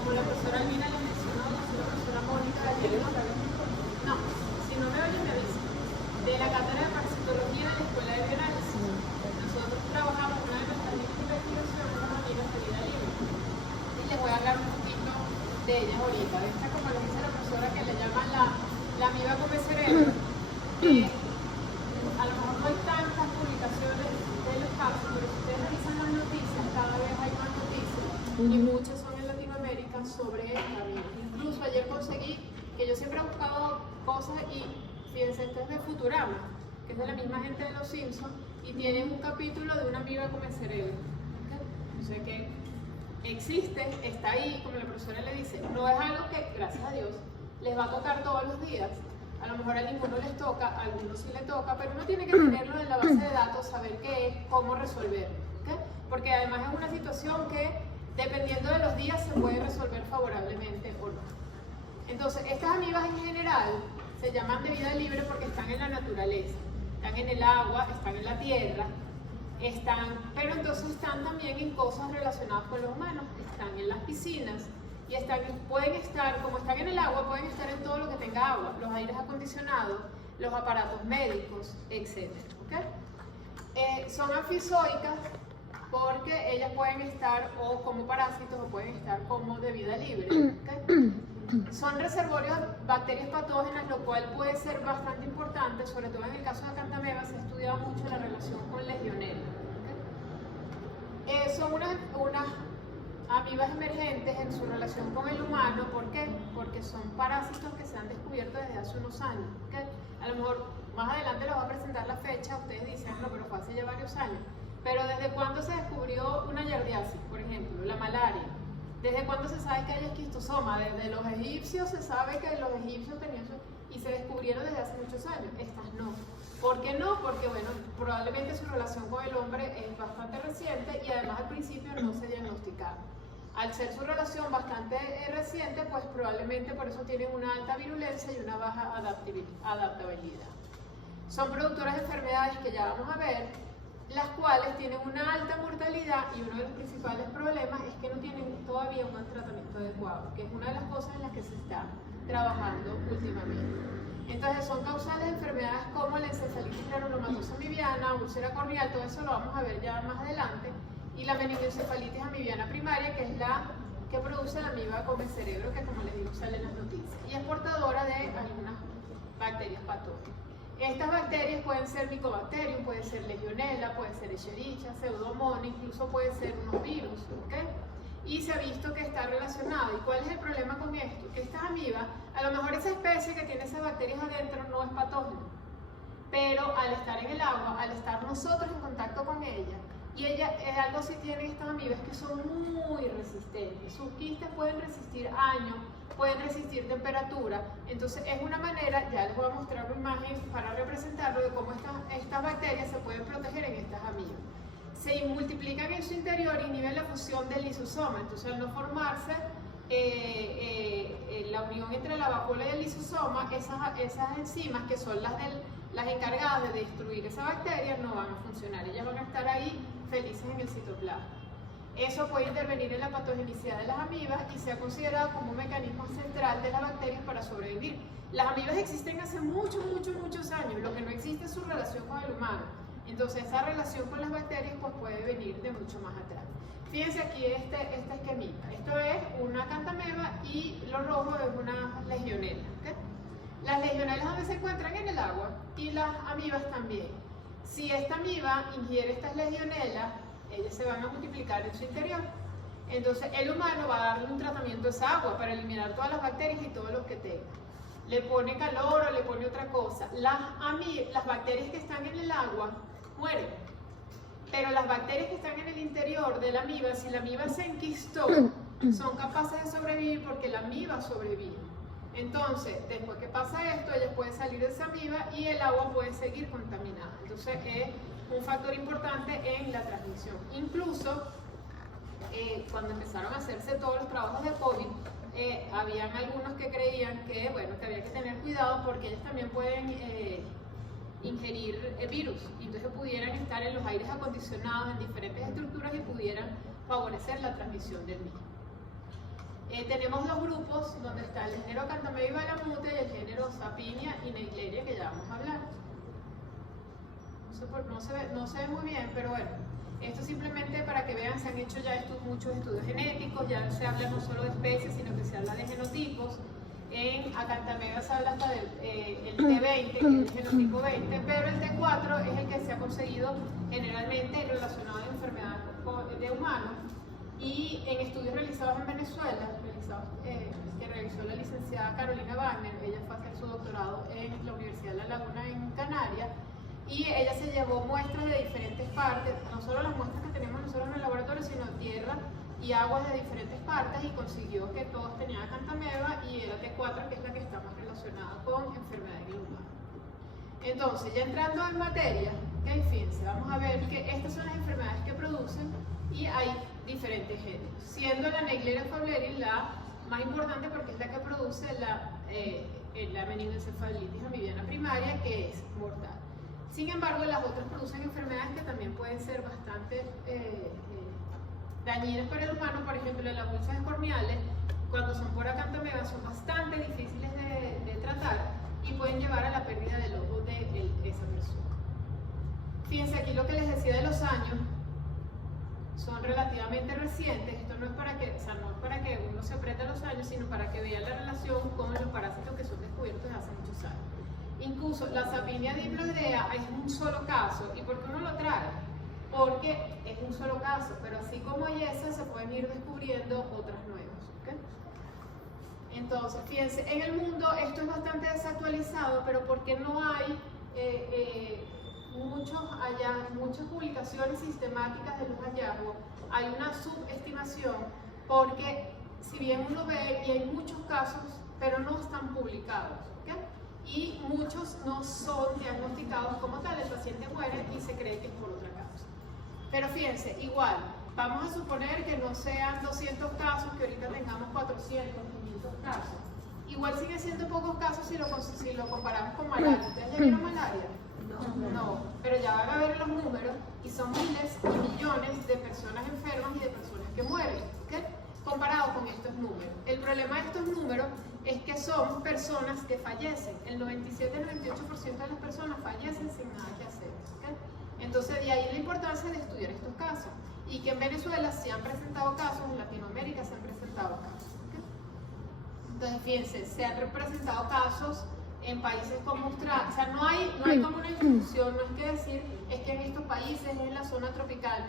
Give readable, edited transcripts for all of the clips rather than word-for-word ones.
como la profesora Almina le mencionó, la profesora Mónica ayer, no, si no me oyen me avisa, de la cátedra de parasitología de la Escuela de Bioanálisis. Nosotros trabajamos una de nuestras líneas de investigación con las amigas de vida libre. Y les voy a hablar un poquito de ellas ahorita. Esta, como les dice la profesora, que le llaman la amiba come cerebro. A lo mejor no hay tantas publicaciones de los casos, pero si ustedes revisan las noticias, cada vez hay más noticias, y muchas son en Latinoamérica sobre esta amiba. Incluso ayer conseguí, que yo siempre he buscado cosas, y fíjense, esto es de Futurama, que es de la misma gente de Los Simpsons, y tienen un capítulo de una amiba come cerebro. O sea que existe, está ahí, como la profesora le dice, no es algo que, gracias a Dios, les va a tocar todos los días. A lo mejor a ninguno les toca, a algunos sí le toca, pero uno tiene que tenerlo en la base de datos, saber qué es, cómo resolverlo, ¿okay? Porque además es una situación que, dependiendo de los días, se puede resolver favorablemente o no. Entonces, estas amibas en general se llaman de vida libre porque están en la naturaleza, están en el agua, están en la tierra, pero entonces están también en cosas relacionadas con los humanos, están en las piscinas, y pueden estar, como están en el agua, pueden estar en todo lo que tenga agua, los aires acondicionados, los aparatos médicos, etc. ¿Okay? Son anfizoicas porque ellas pueden estar o como parásitos o pueden estar como de vida libre. ¿Okay? Son reservorios de bacterias patógenas, lo cual puede ser bastante importante, sobre todo en el caso de Acanthameba se ha estudiado mucho la relación con Legionella. ¿Okay? Son unas amibas emergentes en su relación con el humano. ¿Por qué? Porque son parásitos que se han descubierto desde hace unos años. ¿Okay? A lo mejor más adelante les voy a presentar la fecha, ustedes dicen, no, pero fue hace ya varios años. Pero ¿desde cuándo se descubrió una yardiasis, por ejemplo, la malaria? ¿Desde cuándo se sabe que hay esquistosoma? Desde los egipcios se sabe que los egipcios tenían eso y se descubrieron desde hace muchos años. Estas no. ¿Por qué no? Porque, bueno, probablemente su relación con el hombre es bastante reciente y además al principio no se diagnosticaba. Al ser su relación bastante reciente, pues probablemente por eso tienen una alta virulencia y una baja adaptabilidad. Son productoras de enfermedades que ya vamos a ver, las cuales tienen una alta mortalidad, y uno de los principales problemas es que no tienen todavía un tratamiento adecuado, que es una de las cosas en las que se está trabajando últimamente. Entonces son causales de enfermedades como la encefalitis granulomatosa amibiana, úlcera corneal, todo eso lo vamos a ver ya más adelante, y la meningoencefalitis amibiana primaria, que es la que produce la amiba come cerebro, que como les digo sale en las noticias, y es portadora de algunas bacterias patógenas. Estas bacterias pueden ser Mycobacterium, puede ser Legionella, puede ser Escherichia, Pseudomonas, incluso puede ser unos virus, ¿okay? Y se ha visto que está relacionado. ¿Y cuál es el problema con esto? Que estas amibas, a lo mejor esa especie que tiene esas bacterias adentro no es patógena, pero al estar en el agua, al estar nosotros en contacto con ella, y algo sí tienen estas amibas que son muy resistentes. Sus quistes pueden resistir años, pueden resistir temperatura. Entonces es una manera, ya les voy a mostrar una imagen para representarlo, de cómo estas bacterias se pueden proteger en estas amibas. Se multiplican en su interior y inhiben la fusión del lisosoma. Entonces al no formarse la unión entre la vacuola y el lisosoma, esas enzimas que son las encargadas de destruir esa bacteria no van a funcionar. Ellas van a estar ahí felices en el citoplasma. Eso puede intervenir en la patogenicidad de las amibas y se ha considerado como un mecanismo central de las bacterias para sobrevivir. Las amibas existen hace muchos años, lo que no existe es su relación con el humano. Entonces esa relación con las bacterias pues, puede venir de mucho más atrás. Fíjense aquí este esquemita. Esto es una Acanthameba y lo rojo es una Legionella. ¿Okay? Las legionelas donde se encuentran en el agua y las amibas también. Si esta amiba ingiere estas legionelas, ellas se van a multiplicar en su interior. Entonces el humano va a darle un tratamiento a esa agua para eliminar todas las bacterias y todo lo que tenga. Le pone calor o le pone otra cosa. Las bacterias que están en el agua mueren. Pero las bacterias que están en el interior de la amiba, si la amiba se enquistó, son capaces de sobrevivir porque la amiba sobrevive. Entonces, después que pasa esto, ellas pueden salir de esa amiba y el agua puede seguir contaminada. Entonces, es un factor importante en la transmisión. Incluso, cuando empezaron a hacerse todos los trabajos de COVID, habían algunos que creían que, bueno, que había que tener cuidado porque ellas también pueden ingerir virus, y entonces pudieran estar en los aires acondicionados en diferentes estructuras y pudieran favorecer la transmisión del mismo. Tenemos dos grupos donde está el género Cantamea y Balamute y el género Sapinia y Naegleria, que ya vamos a hablar. No se ve muy bien, pero bueno, esto simplemente para que vean, se han hecho ya muchos estudios genéticos, ya se habla no solo de especies, sino que se habla de genotipos. En Acantameva se habla hasta del el T20, que es el genotipo 20, pero el T4 es el que se ha conseguido generalmente relacionado a enfermedades de humanos. Y en estudios realizados en Venezuela, que realizó la licenciada Carolina Wagner, ella fue a hacer su doctorado en la Universidad de La Laguna en Canarias, y ella se llevó muestras de diferentes partes, no solo las muestras que tenemos nosotros en el laboratorio, sino tierra y aguas de diferentes partes, y consiguió que todos tenían Acantameva y era T4, que es la que está más relacionada con enfermedades del humano. Entonces, ya entrando en materia, fíjense, vamos a ver que estas son las enfermedades que producen y hay diferentes géneros, siendo la Naegleria fowleri la más importante porque es la que produce la meningoencefalitis amibiana primaria, que es mortal. Sin embargo, las otras producen enfermedades que también pueden ser bastante dañinas para el humano. Por ejemplo, las úlceras corneales, cuando son por Acantameva, son bastante difíciles de tratar y pueden llevar a la pérdida del ojo de esa persona. Fíjense aquí lo que les decía de los años, son relativamente recientes. Esto no es para que, no es para que uno se apriete los años, sino para que vea la relación con los parásitos que son descubiertos desde hace muchos años. Incluso la Sapinia diploidea es un solo caso. ¿Y por qué uno lo trae? Porque es un solo caso, pero así como hay esas, se pueden ir descubriendo otras nuevas. ¿Okay? Entonces, fíjense, en el mundo esto es bastante desactualizado, pero porque no hay muchas publicaciones sistemáticas de los hallazgos, hay una subestimación, porque si bien uno ve, y hay muchos casos, pero no están publicados. ¿Okay? Y muchos no son diagnosticados como tal, el paciente muere y se cree que es por otra causa. Pero fíjense, igual, vamos a suponer que no sean 200 casos, que ahorita tengamos 400, 500 casos. Igual sigue siendo pocos casos si lo comparamos con malaria. ¿Ustedes ya vieron malaria? No, pero ya van a ver los números y son miles y millones de personas enfermas y de personas que mueren, ¿okay? Comparado con estos números. El problema de estos números es que son personas que fallecen. El 97-98% de las personas fallecen sin nada que hacer. ¿Okay? Entonces, de ahí la importancia de estudiar estos casos. Y que en Venezuela se han presentado casos, en Latinoamérica se han presentado casos. ¿Okay? Entonces, fíjense, se han presentado casos en países como Australia. O sea, no hay como una institución, no es que decir, es que en estos países, es en la zona tropical,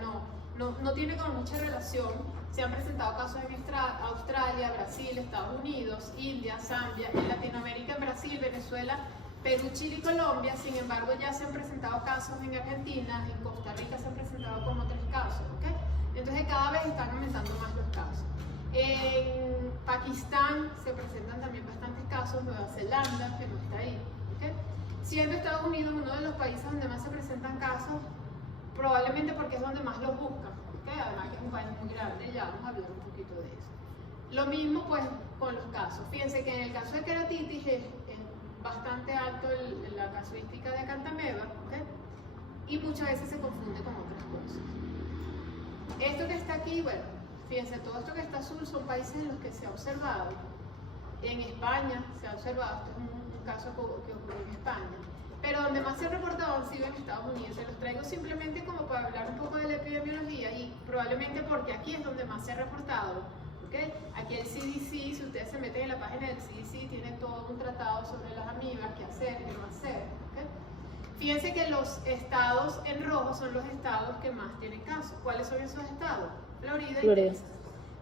no tiene como mucha relación. Se han presentado casos en Australia, Brasil, Estados Unidos, India, Zambia, en Latinoamérica, en Brasil, Venezuela, Perú, Chile y Colombia. Sin embargo, ya se han presentado casos en Argentina, en Costa Rica se han presentado como 3 casos. ¿Okay? Entonces cada vez están aumentando más los casos. En Pakistán se presentan también bastantes casos, Nueva Zelanda, que no está ahí. ¿Okay? Siendo Estados Unidos uno de los países donde más se presentan casos, probablemente porque es donde más los buscan. ¿Okay? Además que es un país muy grande, ya vamos a hablar un poquito de eso. Lo mismo pues con los casos. Fíjense que en el caso de queratitis es bastante alto la casuística de Acantameva, ¿okay? Y muchas veces se confunde con otras cosas. Esto que está aquí, bueno, fíjense, todo esto que está azul son países en los que se ha observado. En España se ha observado, esto es un caso que ocurrió en España. Pero donde más se ha reportado han sido en Estados Unidos. Se los traigo simplemente como para hablar un poco de la epidemiología y probablemente porque aquí es donde más se ha reportado. ¿Okay? Aquí el CDC, si ustedes se meten en la página del CDC, tiene todo un tratado sobre las amibas, qué hacer, qué no hacer. ¿Okay? Fíjense que los estados en rojo son los estados que más tienen casos. ¿Cuáles son esos estados? Florida y Texas,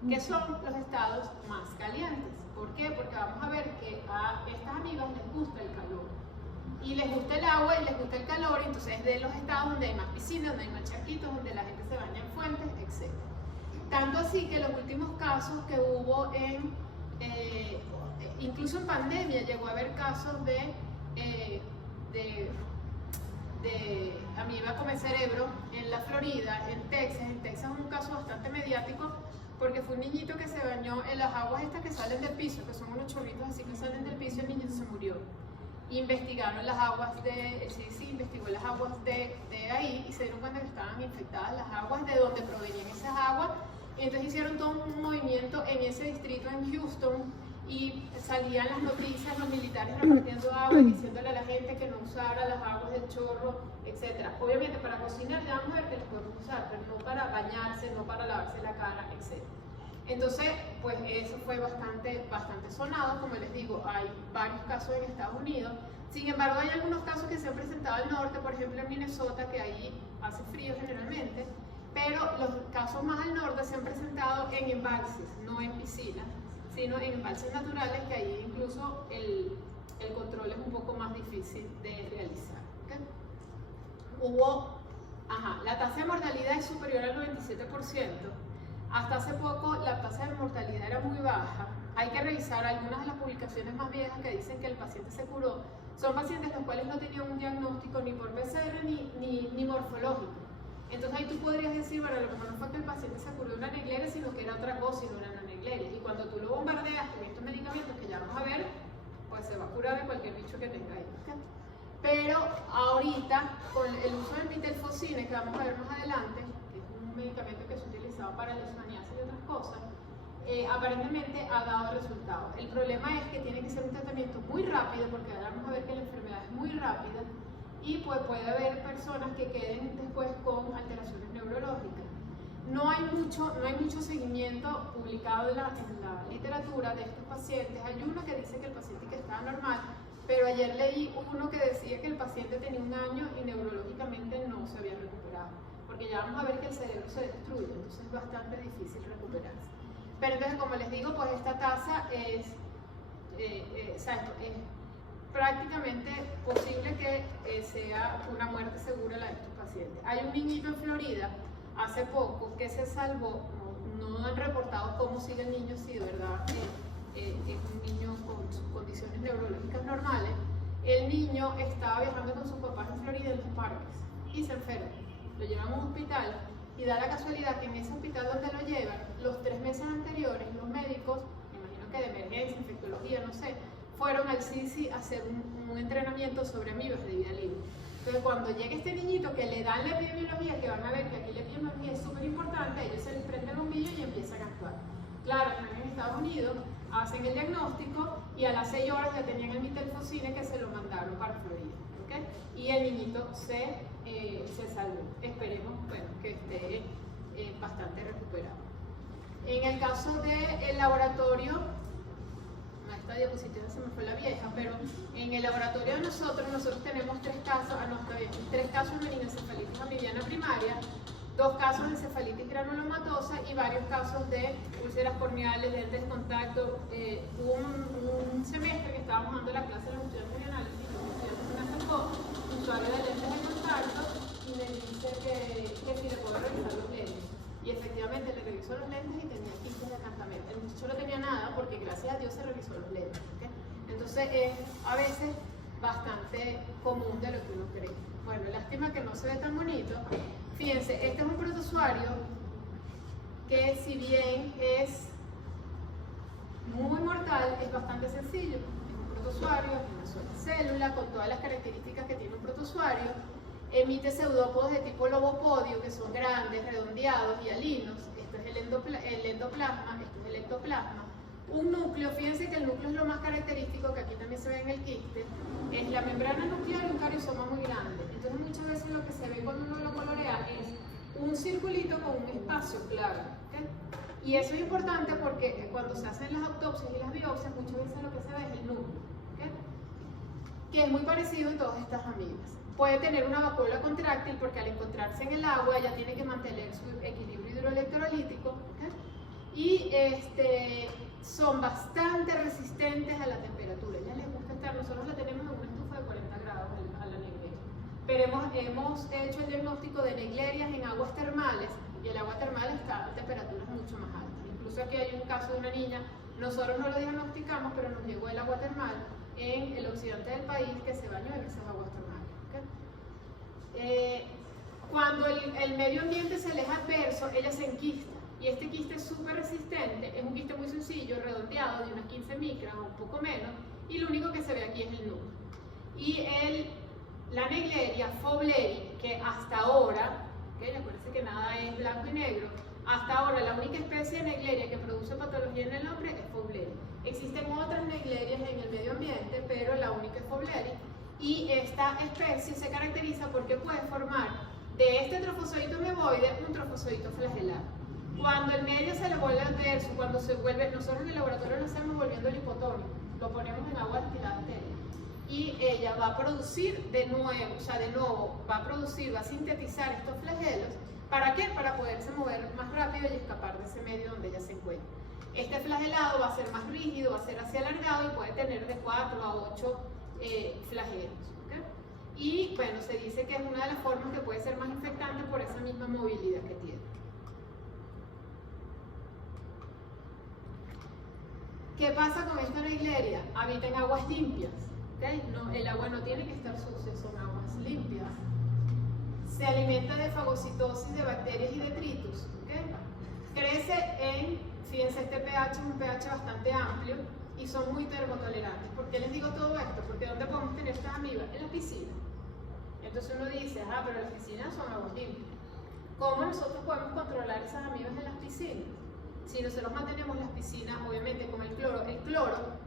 que son los estados más calientes. ¿Por qué? Porque vamos a ver que a estas amibas les gusta el calor. Y les gusta el agua y les gusta el calor, entonces es de los estados donde hay más piscinas, donde hay más charquitos, donde la gente se baña en fuentes, etc. Tanto así que los últimos casos que hubo incluso en pandemia llegó a haber casos de amiba come cerebro en la Florida, en Texas. En Texas es un caso bastante mediático porque fue un niñito que se bañó en las aguas estas que salen del piso, que son unos chorritos así que salen del piso, y el niñito se murió. Investigaron las aguas el CDC investigó las aguas de ahí y se dieron cuenta que estaban infectadas las aguas de donde provenían esas aguas, y entonces hicieron todo un movimiento en ese distrito en Houston y salían las noticias, los militares repartiendo agua y diciéndole a la gente que no usara las aguas del chorro, etc. Obviamente para cocinar ya vamos a ver que las podemos usar, pero no para bañarse, no para lavarse la cara, etc. Entonces, pues eso fue bastante sonado. Como les digo, hay varios casos en Estados Unidos. Sin embargo, hay algunos casos que se han presentado al norte, por ejemplo en Minnesota, que ahí hace frío generalmente, pero los casos más al norte se han presentado en embalses, no en piscinas, sino en embalses naturales, que ahí incluso el control es un poco más difícil de realizar. ¿Okay? La tasa de mortalidad es superior al 97%. Hasta hace poco la tasa de mortalidad era muy baja. Hay que revisar algunas de las publicaciones más viejas que dicen que el paciente se curó. Son pacientes los cuales no tenían un diagnóstico ni por PCR ni morfológico. Entonces ahí tú podrías decir, bueno, a lo mejor no fue que el paciente se curó de una Naegleria, sino que era otra cosa y no era una Naegleria. Y cuando tú lo bombardeas con estos medicamentos que ya vamos a ver, pues se va a curar de cualquier bicho que tenga ahí. ¿Okay? Pero ahorita, con el uso del mitelfosine, que vamos a ver más adelante, que es un medicamento que se utilizaba para leishmaniasis y otras cosas, aparentemente ha dado resultados. El problema es que tiene que ser un tratamiento muy rápido, porque ahora vamos a ver que la enfermedad es muy rápida y pues puede haber personas que queden después con alteraciones neurológicas. No hay mucho seguimiento publicado en la literatura de estos pacientes. Hay uno que dice que el paciente que estaba normal, pero ayer leí uno que decía que el paciente tenía 1 año y neurológicamente no se había recuperado, porque ya vamos a ver que el cerebro se destruye, entonces es bastante difícil recuperarse. Pero entonces, como les digo, pues esta tasa es prácticamente posible que sea una muerte segura la de estos pacientes. Hay un niñito en Florida hace poco que se salvó. No han reportado cómo sigue el niño, si de verdad es un niño con sus condiciones neurológicas normales. El niño estaba viajando con sus papás en Florida en los parques y se enferma. Lo llevan a un hospital y da la casualidad que en ese hospital donde lo llevan, los 3 meses anteriores, los médicos, me imagino que de emergencia, infectología, no sé, fueron al CDC a hacer un entrenamiento sobre amibas de vida libre. Entonces, cuando llega este niñito que le dan la epidemiología, que van a ver que aquí la epidemiología es súper importante, ellos se les prende el bombillo y empiezan a actuar. Claro, en Estados Unidos hacen el diagnóstico y a las 6 horas ya tenían el mitelfosine que se lo mandaron para Florida. ¿Okay? Y el niñito se salvó. Esperemos, bueno, que esté bastante recuperado. En el caso del laboratorio, esta diapositiva se me fue la vieja, pero en el laboratorio de nosotros tenemos 3 casos, 3 casos de meningoencefalitis amibiana primaria, 2 casos de encefalitis granulomatosa y varios casos de úlceras corneales, lentes de contacto. Hubo un semestre que estábamos dando la clase de los estudiantes de análisis, y los estudiantes se me acercó, usuario de lentes de contacto, y me dice que si le puedo revisar los lentes. Y efectivamente le revisó los lentes y tenía quistes de acantamento. El muchacho no tenía nada porque gracias a Dios se revisó los lentes. ¿Okay? Entonces es a veces bastante común de lo que uno cree. Bueno, lástima que no se ve tan bonito. Fíjense, este es un protozoario que, si bien es muy mortal, es bastante sencillo. Es un protozoario, es una sola célula con todas las características que tiene un protozoario. Emite pseudópodos de tipo lobopodio, que son grandes, redondeados y alinos. Esto es el endoplasma, esto es el ectoplasma. Un núcleo, fíjense que el núcleo es lo más característico, que aquí también se ve en el quiste, es la membrana nuclear y un cariosoma muy grande. Entonces muchas veces lo que se ve cuando uno lo colorea es un circulito con un espacio claro. ¿Okay? Y eso es importante porque cuando se hacen las autopsias y las biopsias, muchas veces lo que se ve es el núcleo, ¿okay? Que es muy parecido en todas estas amibas. Puede tener una vacuola contráctil porque al encontrarse en el agua ella tiene que mantener su equilibrio hidroelectrolítico. ¿Okay? Y son bastante resistentes a la temperatura. Ellas les gusta estar, nosotros la tenemos en una estufa de 40 grados a la Naegleria. Pero hemos hecho el diagnóstico de Naeglerias en aguas termales y el agua termal está a temperaturas mucho más altas. Incluso aquí hay un caso de una niña, nosotros no lo diagnosticamos, pero nos llegó el agua termal en el occidente del país que se bañó en esas aguas termales. Cuando el medio ambiente se les es adverso, ella se enquista. Y este quiste es súper resistente, es un quiste muy sencillo, redondeado, de unas 15 micras o un poco menos, y lo único que se ve aquí es el núcleo. Y la Naegleria fowleri, que hasta ahora, ¿okay? Acuérdense que nada es blanco y negro, Hasta ahora la única especie de Naegleria que produce patología en el hombre es Fowleri. Existen otras Naeglerias en el medio ambiente, pero la única es Fowleri. Y esta especie se caracteriza porque puede formar de este trofozoito meboide un trofozoito flagelado. Cuando el medio se le vuelve adverso, cuando se vuelve, nosotros en el laboratorio lo hacemos volviendo lipotónico, lo ponemos en agua destilada estéril. Y ella va a producir de nuevo, va a sintetizar estos flagelos. ¿Para qué? Para poderse mover más rápido y escapar de ese medio donde ella se encuentra. Este flagelado va a ser más rígido, va a ser así alargado y puede tener de 4 a 8 flagelos. ¿Okay? Y bueno, se dice que es una de las formas que puede ser más infectante por esa misma movilidad que tiene. ¿Qué pasa con esta Naegleria? Habita en aguas limpias. ¿Okay? No, el agua no tiene que estar sucia, son aguas limpias. Se alimenta de fagocitosis de bacterias y detritus. ¿Okay? Crece en, fíjense, este pH es un pH bastante amplio y son muy termotolerantes. ¿Por qué les digo todo esto? Porque ¿dónde podemos tener estas amibas? En la piscina. Entonces uno dice, pero las piscinas son aguas limpias. ¿Cómo nosotros podemos controlar esas amibas en las piscinas? Si nosotros mantenemos las piscinas, obviamente con el cloro,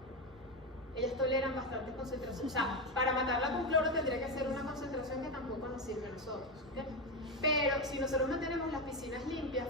ellas toleran bastantes concentraciones. O sea, para matarla con cloro tendría que ser una concentración que tampoco nos sirve a nosotros. ¿Okay? Pero si nosotros mantenemos las piscinas limpias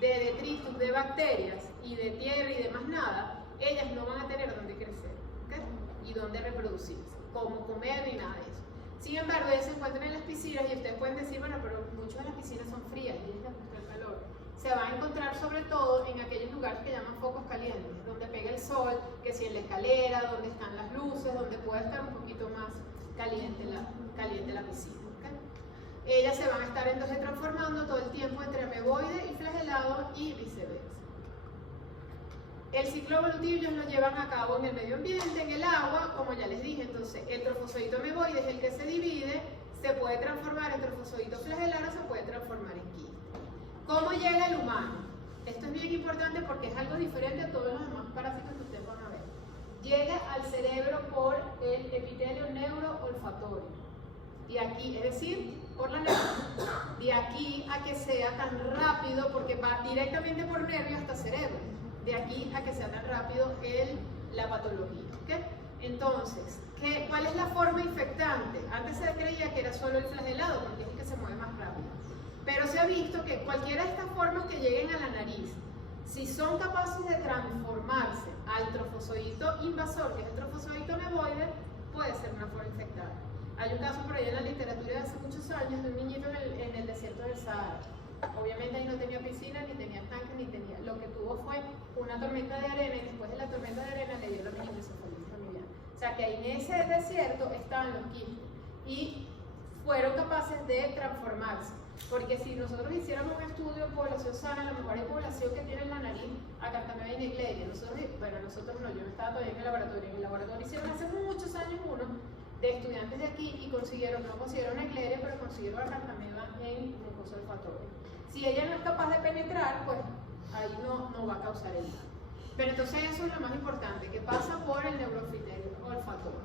de detritus, de bacterias y de tierra y demás nada, ellas no van a tener dónde crecer. ¿Okay? Y dónde reproducirse, cómo comer ni nada de eso. Sin embargo, ellas se encuentran en las piscinas y ustedes pueden decir, bueno, pero muchas de las piscinas son frías y les gusta el calor. Se va a encontrar sobre todo en aquellos lugares que llaman focos calientes, donde pega el sol, que si en la escalera, donde están las luces, donde puede estar un poquito más caliente la piscina. ¿Okay? Ellas se van a estar entonces transformando todo el tiempo entre ameboide y flagelado y viceversa. El ciclo evolutivo ellos lo llevan a cabo en el medio ambiente, en el agua, como ya les dije. Entonces, el trofozoito ameboide es el que se divide, se puede transformar en trofozoito flagelado, se puede transformar en quiste. ¿Cómo llega el humano? Esto es bien importante porque es algo diferente a todos los demás parásitos que ustedes van a ver. Llega al cerebro por el epitelio neuroolfatorio. De aquí, es decir, por la neurona. De aquí a que sea tan rápido, porque va directamente por nervio hasta cerebro. De aquí a que sea tan rápido la patología. ¿Okay? Entonces, ¿cuál es la forma infectante? Antes se creía que era solo el flagelado, porque es el que se mueve más rápido. Pero se ha visto que cualquiera de estas formas que lleguen a la nariz, si son capaces de transformarse al trofozoito invasor, que es el trofozoito ameboide, puede ser una forma infectada. Hay un caso por ahí en la literatura de hace muchos años de un niñito en el desierto del Sahara. Obviamente ahí no tenía piscina, ni tenía tanque, ni tenía. Lo que tuvo fue una tormenta de arena y después de la tormenta de arena le dio la meningoencefalitis familiar. O sea que ahí en ese desierto estaban los quistes y fueron capaces de transformarse. Porque si nosotros hiciéramos un estudio de población sana, a lo mejor hay población que tiene la nariz acartameda y Naegleria. Nosotros no, yo no estaba todavía en el laboratorio. En el laboratorio hicieron hace muchos años uno de estudiantes de aquí y no consiguieron Naegleria, pero consiguieron acartameda en mucosa olfatoria. Si ella no es capaz de penetrar, pues ahí no va a causar el daño. Pero entonces eso es lo más importante, que pasa por el neurofidelio olfatorio.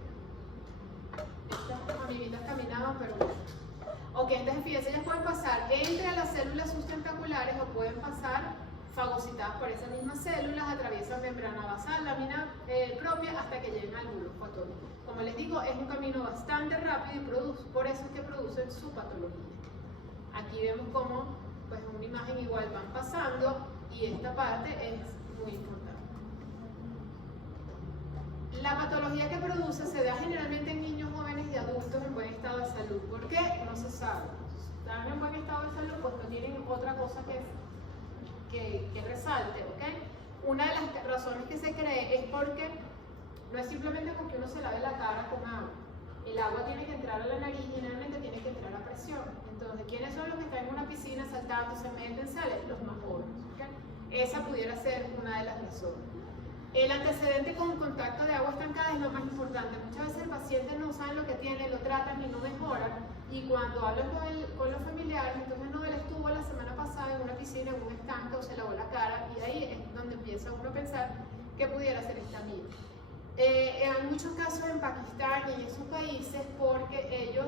Estas amibitas caminaban, pero bueno. Ok, entonces fíjense, ellas pueden pasar entre las células sustentaculares o pueden pasar fagocitadas por esas mismas células, atraviesan membrana basal, lámina propia, hasta que lleguen al bulbo olfatorio. Como les digo, es un camino bastante rápido y por eso es que producen su patología. Aquí vemos cómo, pues una imagen igual van pasando y esta parte es muy importante. La patología que produce se da generalmente en niños jóvenes y adultos en buen estado de salud. ¿Por qué? No se sabe. Están en buen estado de salud porque no tienen otra cosa que resalte. ¿Okay? Una de las razones que se cree es porque no es simplemente porque uno se lave la cara con agua. El agua tiene que entrar a la nariz y generalmente tiene que entrar a presión. Entonces, ¿quiénes son los que están en una piscina saltando, se meten, salen? Los más jóvenes. ¿Okay? Esa pudiera ser una de las razones. El antecedente con contacto de agua estancada es lo más importante. Muchas veces el paciente no sabe lo que tiene, lo tratan y no mejoran. Y cuando hablan con los familiares, entonces no, él estuvo la semana pasada en una piscina, en un estanque, o se lavó la cara, y ahí es donde empieza uno a pensar que pudiera ser esta amiga. Hay muchos casos en Pakistán y en esos países porque ellos,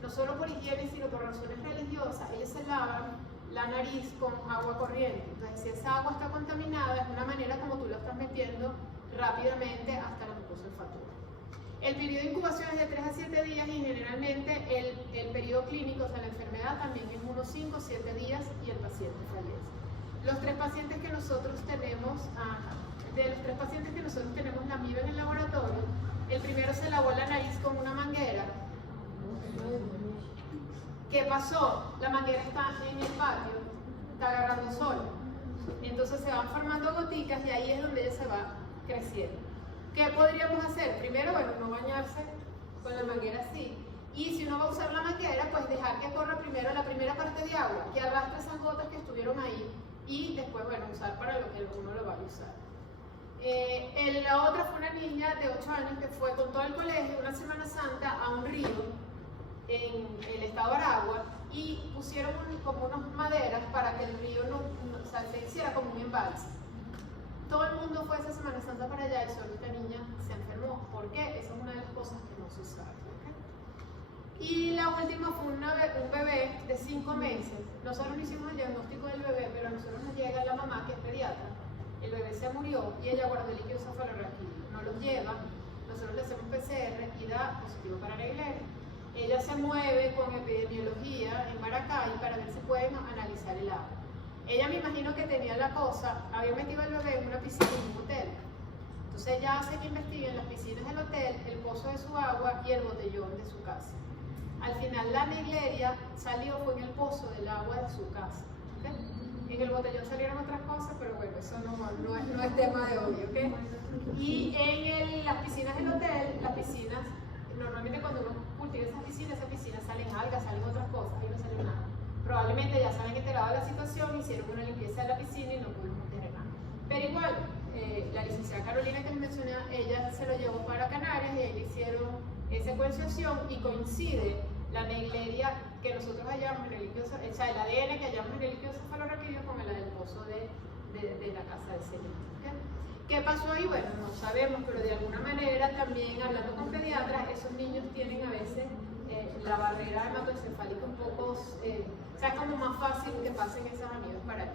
no solo por higiene, sino por razones religiosas, ellos se lavan la nariz con agua corriente. Entonces, si esa agua está contaminada, es una manera como tú la estás metiendo rápidamente hasta la mucosa olfatoria. El periodo de incubación es de 3 a 7 días y generalmente el periodo clínico, o sea, la enfermedad también es unos 5 o 7 días y el paciente fallece. Los 3 pacientes que nosotros tenemos, de los 3 pacientes que nosotros tenemos la amiba en el laboratorio, el primero se lavó la nariz con una manguera. ¿Qué pasó? La manguera está en el patio, está agarrando sol. Entonces se van formando goticas y ahí es donde ella se va creciendo. ¿Qué podríamos hacer? Primero, bueno, no bañarse con la manguera así. Y si uno va a usar la manguera, pues dejar que corra primero la primera parte de agua, que arrastre esas gotas que estuvieron ahí. Y después, bueno, usar para lo que uno lo vaya a usar. La otra fue una niña de 8 años que fue con todo el colegio una Semana Santa a un río en el estado de Aragua y pusieron como unas maderas para que el río o sea, se hiciera como un embalse. Todo el mundo fue esa Semana Santa para allá y solo esta niña se enfermó. ¿Por qué? Esa es una de las cosas que no se sabe. ¿Okay? Y la última fue un bebé de 5 meses. Nosotros no hicimos el diagnóstico del bebé, pero a nosotros nos llega la mamá que es pediatra. El bebé se murió y ella guardó el líquido cefalorraquídeo. Nos los lleva, nosotros le hacemos PCR y da positivo para Naegleria. Ella se mueve con epidemiología en Maracay para ver si pueden analizar el agua. Ella me imagino que tenía la cosa, había metido al bebé en una piscina en un hotel. Entonces ella hace que investigue en las piscinas del hotel, el pozo de su agua y el botellón de su casa. Al final la Naegleria fue en el pozo del agua de su casa. ¿Okay? En el botellón salieron otras cosas, pero bueno, eso no es tema de hoy, ¿ok? Y en las piscinas del hotel, las piscinas, normalmente cuando uno cultiva esas piscinas salen algas, salen otras cosas, ahí no sale nada. Probablemente ya se habían enterado de la situación, hicieron una limpieza de la piscina y no pudimos tener nada. Pero igual, la licenciada Carolina que les mencioné, ella se lo llevó para Canarias y ahí le hicieron secuenciación y coincide la Naegleria que nosotros hallamos en el líquido, o sea, el ADN que hallamos en el líquido cefalorraquídeo con el del pozo de la casa de Celeste. ¿Okay? ¿Qué pasó ahí? Bueno, no sabemos, pero de alguna manera también hablando con pediatras, esos niños tienen a veces la barrera hematoencefálica un poco, o sea, es como más fácil que pasen esas amibas para allá.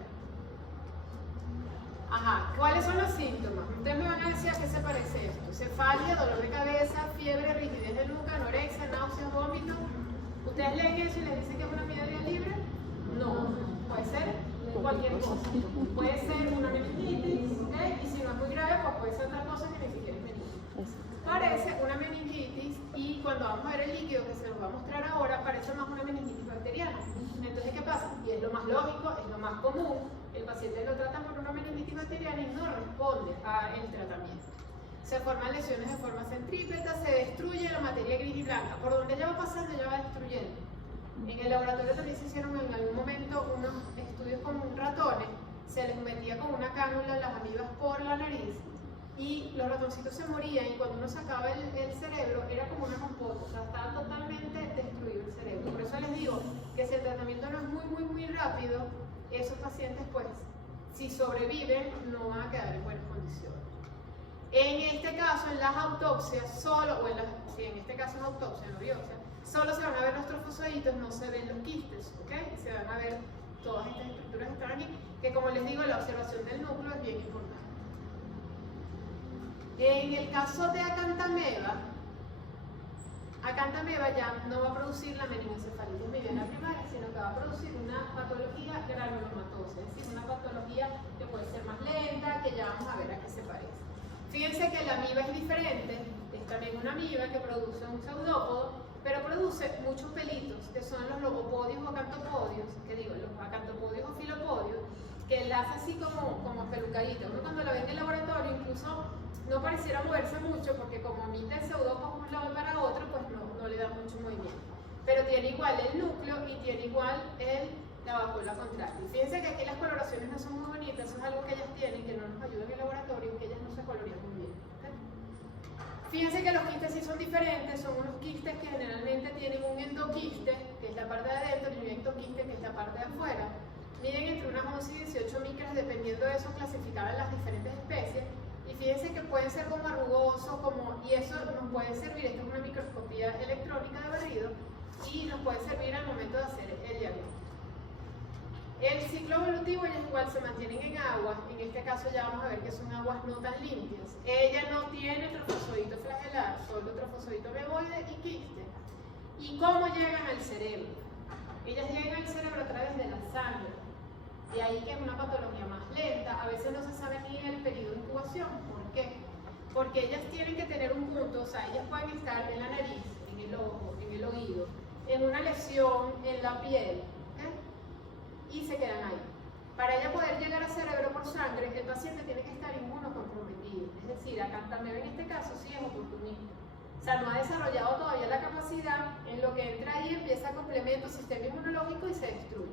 Ajá, ¿cuáles son los síntomas? Ustedes me van a decir a qué se parece esto. Cefalia, dolor de cabeza, fiebre, rigidez de nuca, anorexia, náuseas, vómito. ¿Ustedes leen eso y les dicen que es una epidemia libre? No, puede ser cualquier cosa. Puede ser una meningitis, ¿okay? Y si no es muy grave, pues puede ser otra cosa que ni siquiera es meningitis. Parece una meningitis y cuando vamos a ver el líquido que se los va a mostrar ahora, parece más una meningitis bacteriana. Entonces, ¿qué pasa? Y es lo más lógico, es lo más común. El paciente lo trata por una meningitis bacteriana y no responde al tratamiento. Se forman lesiones de forma centrípeta, se destruye la materia gris y blanca. Por donde ella va pasando, ella va destruyendo. En el laboratorio también se hicieron en algún momento unos estudios con ratones, se les metía con una cánula las amibas por la nariz y los ratoncitos se morían y cuando uno sacaba el cerebro era como una compota, o sea, estaba totalmente destruido el cerebro. Por eso les digo que si el tratamiento no es muy rápido, esos pacientes pues, si sobreviven, no van a quedar en buenas condiciones. En este caso, en las autopsias, en este caso en autopsia, no biopsia, solo se van a ver los trofozoitos, no se ven los quistes, ¿ok? Se van a ver todas estas estructuras que están aquí, que como les digo, la observación del núcleo es bien importante. En el caso de acantameba ya no va a producir la meningoencefalitis mediana primaria, sino que va a producir una patología granulomatosa, es decir, una patología que puede ser más lenta, que ya vamos a ver a qué se parece. Fíjense que la amiba es diferente, es también una amiba que produce un pseudópodo, pero produce muchos pelitos, que son los logopodios o acantopodios, los acantopodios o filopodios, que la hace así como pelucadita. Uno cuando la ve en el laboratorio incluso no pareciera moverse mucho, porque como emite el pseudópodo de un lado para otro, pues no le da mucho movimiento. Pero tiene igual el núcleo y tiene igual la vacuola contráctil. Fíjense que aquí las coloraciones no son muy bonitas, eso es algo que ellas tienen, que no nos ayuda en el laboratorio, que ellas no se colorean muy bien. ¿Okay? Fíjense que los quistes sí son diferentes, son unos quistes que generalmente tienen un endoquiste, que es la parte de adentro, y un ectoquiste, que es la parte de afuera. Miden entre unas 11 y 18 micras, dependiendo de eso, clasificadas en las diferentes especies. Y fíjense que pueden ser como arrugosos, y eso nos puede servir, esto es una microscopía electrónica de barrido, y nos puede servir al momento de hacer el diagnóstico. El ciclo evolutivo, ellas igual se mantienen en agua, en este caso ya vamos a ver que son aguas no tan limpias. Ella no tiene trofozoito flagelar, solo trofozoito ovoide y quiste. ¿Y cómo llegan al cerebro? Ellas llegan al cerebro a través de la sangre. De ahí que es una patología más lenta, a veces no se sabe ni el periodo de incubación. ¿Por qué? Porque ellas tienen que tener un punto, o sea, ellas pueden estar en la nariz, en el ojo, en el oído, en una lesión en la piel, y se quedan ahí. Para ella poder llegar al cerebro por sangre, el paciente tiene que estar inmunocomprometido, es decir, Acanthamaeba en este caso sí es oportunista. O sea, no ha desarrollado todavía la capacidad, en lo que entra ahí empieza complemento sistema inmunológico y se destruye.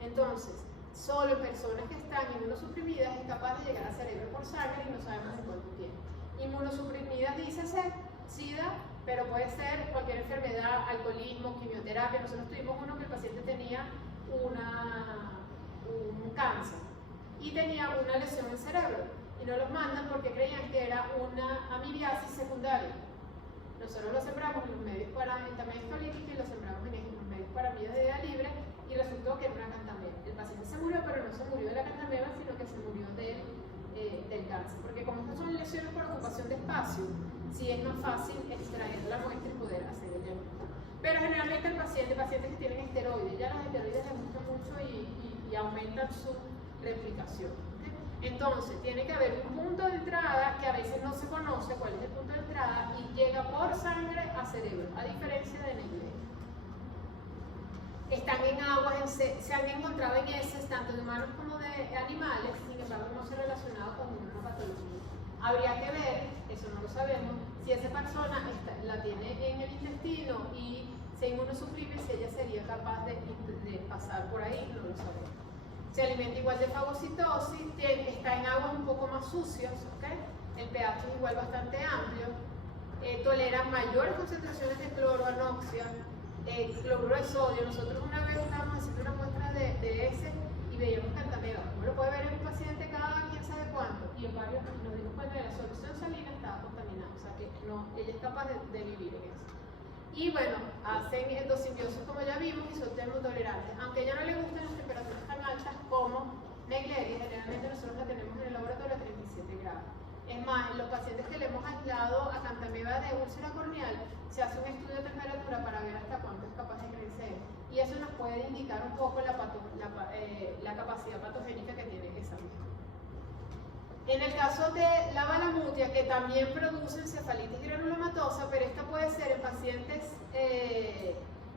Entonces, solo personas que están inmunosuprimidas es capaz de llegar al cerebro por sangre y no sabemos en cuánto tiempo. Inmunosuprimidas dícese SIDA, pero puede ser cualquier enfermedad, alcoholismo, quimioterapia. Nosotros tuvimos uno que el paciente tenía un cáncer y tenía una lesión en el cerebro y no los mandan porque creían que era una amibiasis secundaria. Nosotros lo sembramos en los medios para entamedia lítica y lo sembramos en los medios para medidas de idea libre y resultó que era una Acanthamaeba. El paciente se murió, pero no se murió de la Acanthamaeba, sino que se murió del cáncer, porque como estas son lesiones por ocupación de espacio, sí es más fácil extraer la muestra y poder hacer el diagnóstico. Pero generalmente pacientes que tienen esteroides, ya los esteroides les gustan mucho y aumentan su replicación. Entonces, tiene que haber un punto de entrada que a veces no se conoce cuál es el punto de entrada y llega por sangre a cerebro, a diferencia de Naegleria. Están en aguas, se han encontrado en heces tanto de humanos como de animales, sin embargo no se ha relacionado con ninguna patología. Habría que ver, eso no lo sabemos, si esa persona la tiene en el intestino y se inmunosuprime, si ella sería capaz de pasar por ahí, no lo sabemos. Se alimenta igual de fagocitosis, está en aguas un poco más sucias, el pH es igual bastante amplio, tolera mayores concentraciones de cloro, anoxia, cloruro de sodio. Nosotros una vez estábamos haciendo una muestra de ese y veíamos Acanthamaeba. Uno lo puede ver en un paciente cada quién sabe cuánto, y en varios nos dimos cuenta que la solución salina estaba contaminada, o sea que no, ella es capaz de vivir en eso. Y bueno, hacen endosimbiosis como ya vimos y son termotolerantes. Aunque a ella no le gustan las temperaturas tan altas como Naegleria, generalmente nosotros la tenemos en el laboratorio a 37 grados. Es más, en los pacientes que le hemos aislado Acanthamaeba de úlcera corneal, se hace un estudio de temperatura para ver hasta cuánto es capaz de crecer. Y eso nos puede indicar un poco la capacidad patogénica que tiene esa misma. En el caso de la balamutia, que también produce encefalitis granulomatosa, pero esta puede ser en pacientes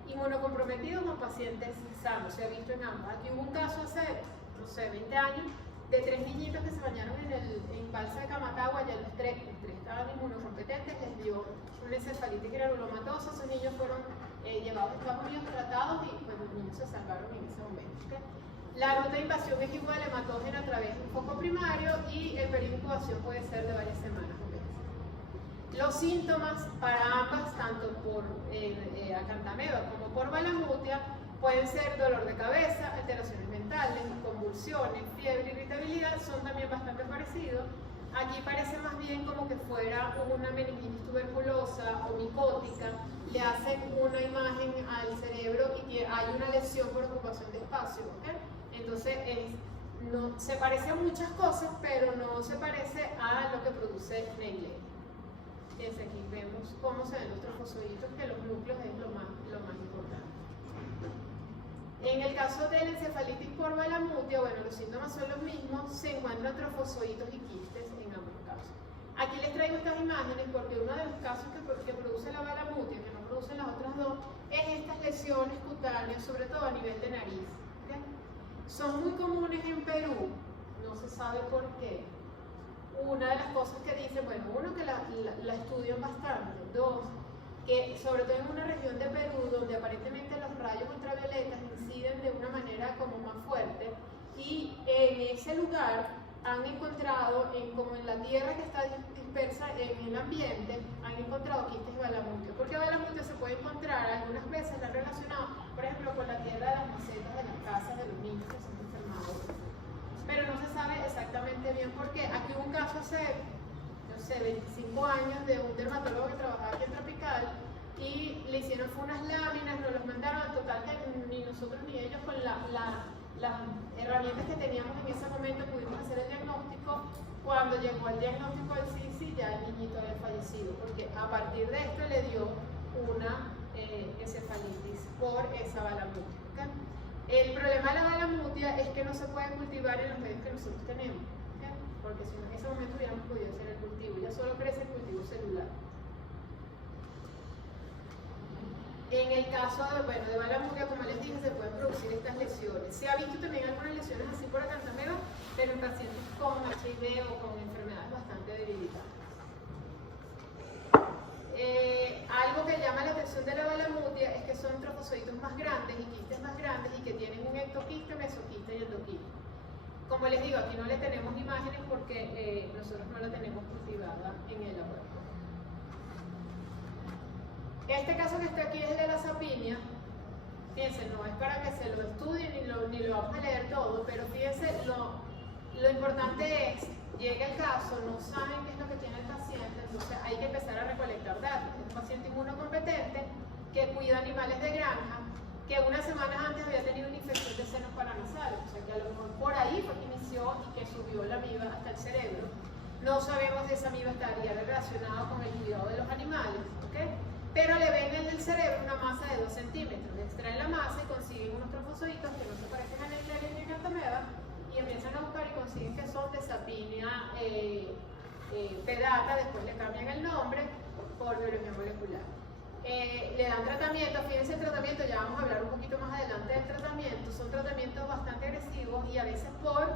inmunocomprometidos o pacientes sanos, se ha visto en ambas. Aquí hubo un caso hace, no sé, 20 años, de 3 niñitos que se bañaron en balsa de Camacagua, ya los tres estaban inmunocompetentes, les dio una encefalitis granulomatosa, esos niños fueron llevados a Estados Unidos tratados y pues los niños se salvaron en ese momento. La ruta de invasión es igual a hematógeno a través de un foco primario y el periodo de incubación puede ser de varias semanas o meses. Los síntomas para ambas, tanto por Acanthamaeba como por balamutia, pueden ser dolor de cabeza, alteraciones mentales, convulsiones, fiebre, irritabilidad, son también bastante parecidos. Aquí parece más bien como que fuera una meningitis tuberculosa o micótica, le hacen una imagen al cerebro y hay una lesión por ocupación de espacio. Entonces, se parece a muchas cosas, pero no se parece a lo que produce Naegleria. Aquí vemos cómo se ven los trofozoitos, que los núcleos es lo más importante. En el caso de la encefalitis por balamutia, bueno, los síntomas son los mismos, se encuentran trofozoitos y quistes en ambos casos. Aquí les traigo estas imágenes porque uno de los casos que produce la balamutia, que no producen las otras dos, es estas lesiones cutáneas, sobre todo a nivel de nariz. Son muy comunes en Perú, no se sabe por qué. Una de las cosas que dicen, bueno, uno, que la estudian bastante, dos, que sobre todo en una región de Perú donde aparentemente los rayos ultravioletas inciden de una manera como más fuerte, y en ese lugar han encontrado, como en la tierra que está dispersa en el ambiente, han encontrado quistes de balamutia. Porque balamutia se puede encontrar, algunas veces la relacionado, por ejemplo, con la tierra de las macetas de las casas de los niños que son enfermados. Pero no se sabe exactamente bien por qué. Aquí hubo un caso hace, no sé, 25 años de un dermatólogo que trabajaba aquí en Tropical y le hicieron unas láminas, nos los mandaron, al total que ni nosotros ni ellos con la las herramientas que teníamos en ese momento pudimos hacer el diagnóstico. Cuando llegó el diagnóstico del CDC ya el niñito había fallecido, porque a partir de esto le dio una encefalitis por esa balamutia. ¿Okay? El problema de la balamutia es que no se puede cultivar en los medios que nosotros tenemos, ¿okay? Porque si en ese momento hubiéramos podido hacer el cultivo, ya solo crece el cultivo celular. En el caso de balamutia, como les dije, se pueden producir estas lesiones. Se ha visto también algunas lesiones así por acantameba, pero en pacientes con HIV o con enfermedades bastante debilitadas. Algo que llama la atención de la balamutia es que son trofosoditos más grandes y quistes más grandes y que tienen un ectoquiste, mesoquiste y endoquiste. Como les digo, aquí no le tenemos imágenes porque nosotros no la tenemos cultivada en el laboratorio. Este caso que está aquí es el de la sapinia. Fíjense, no es para que se lo estudien ni lo vamos a leer todo, pero fíjense, lo importante es, llega el caso, no saben qué es lo que tiene el paciente, entonces hay que empezar a recolectar datos. Es un paciente inmunocompetente que cuida animales de granja, que unas semanas antes había tenido una infección de senos paranasales, o sea que a lo mejor por ahí fue que inició y que subió la amiba hasta el cerebro. No sabemos si esa amiba estaría relacionada con el cuidado de los animales, ¿ok? Pero le ven en el cerebro una masa de 2 centímetros. Extraen la masa y consiguen unos trofosoditos que no se parecen a Neisseria ni a acantameba y empiezan a buscar y consiguen que son de Sapinia pedata. Después le cambian el nombre por biología molecular. Le dan tratamiento. Fíjense el tratamiento, ya vamos a hablar un poquito más adelante del tratamiento. Son tratamientos bastante agresivos y a veces por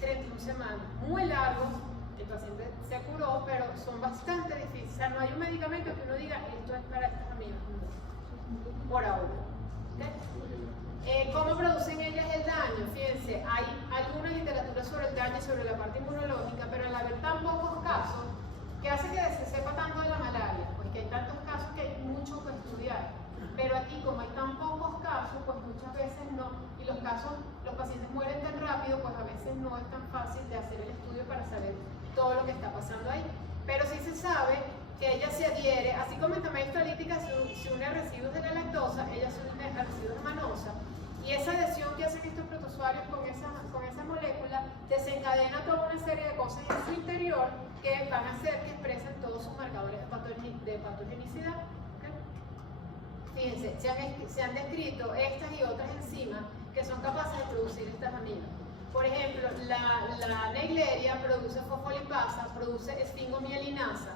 31 semanas, muy largos. El paciente se curó, pero son bastante difíciles. O sea, no hay un medicamento que uno diga, esto es para estas amigas, no. Por ahora. ¿Okay? ¿Cómo producen ellas el daño? Fíjense, hay alguna literatura sobre el daño, sobre la parte inmunológica, pero al haber tan pocos casos, ¿qué hace que se sepa tanto de la malaria? Pues que hay tantos casos que hay mucho que estudiar. Pero aquí, como hay tan pocos casos, pues muchas veces no, y los pacientes mueren tan rápido, pues a veces no es tan fácil de hacer el estudio para saber todo lo que está pasando ahí. Pero sí se sabe que ella se adhiere, así como en también histolítica se une a residuos de la lactosa, ella se une a residuos de manosa, y esa adhesión que hacen estos protozoarios con esa molécula desencadena toda una serie de cosas en su interior que van a hacer que expresen todos sus marcadores de patogenicidad. Fíjense, se han descrito estas y otras enzimas que son capaces de producir estas aminas. Por ejemplo, la Naegleria produce fosfolipasa, produce esfingomielinasa.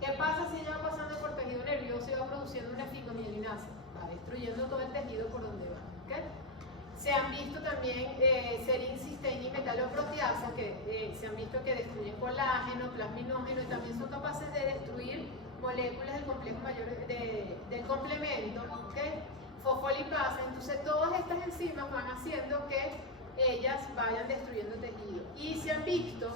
¿Qué pasa si ella va pasando por tejido nervioso y va produciendo una esfingomielinasa? Va destruyendo todo el tejido por donde va. ¿Okay? Se han visto también serin, cisteína y metaloproteasas que se han visto que destruyen colágeno, plasminógeno y también son capaces de destruir moléculas del complejo mayor del complemento, ¿okay? Fosfolipasa. Entonces todas estas enzimas van haciendo que ellas vayan destruyendo tejido. Y se han visto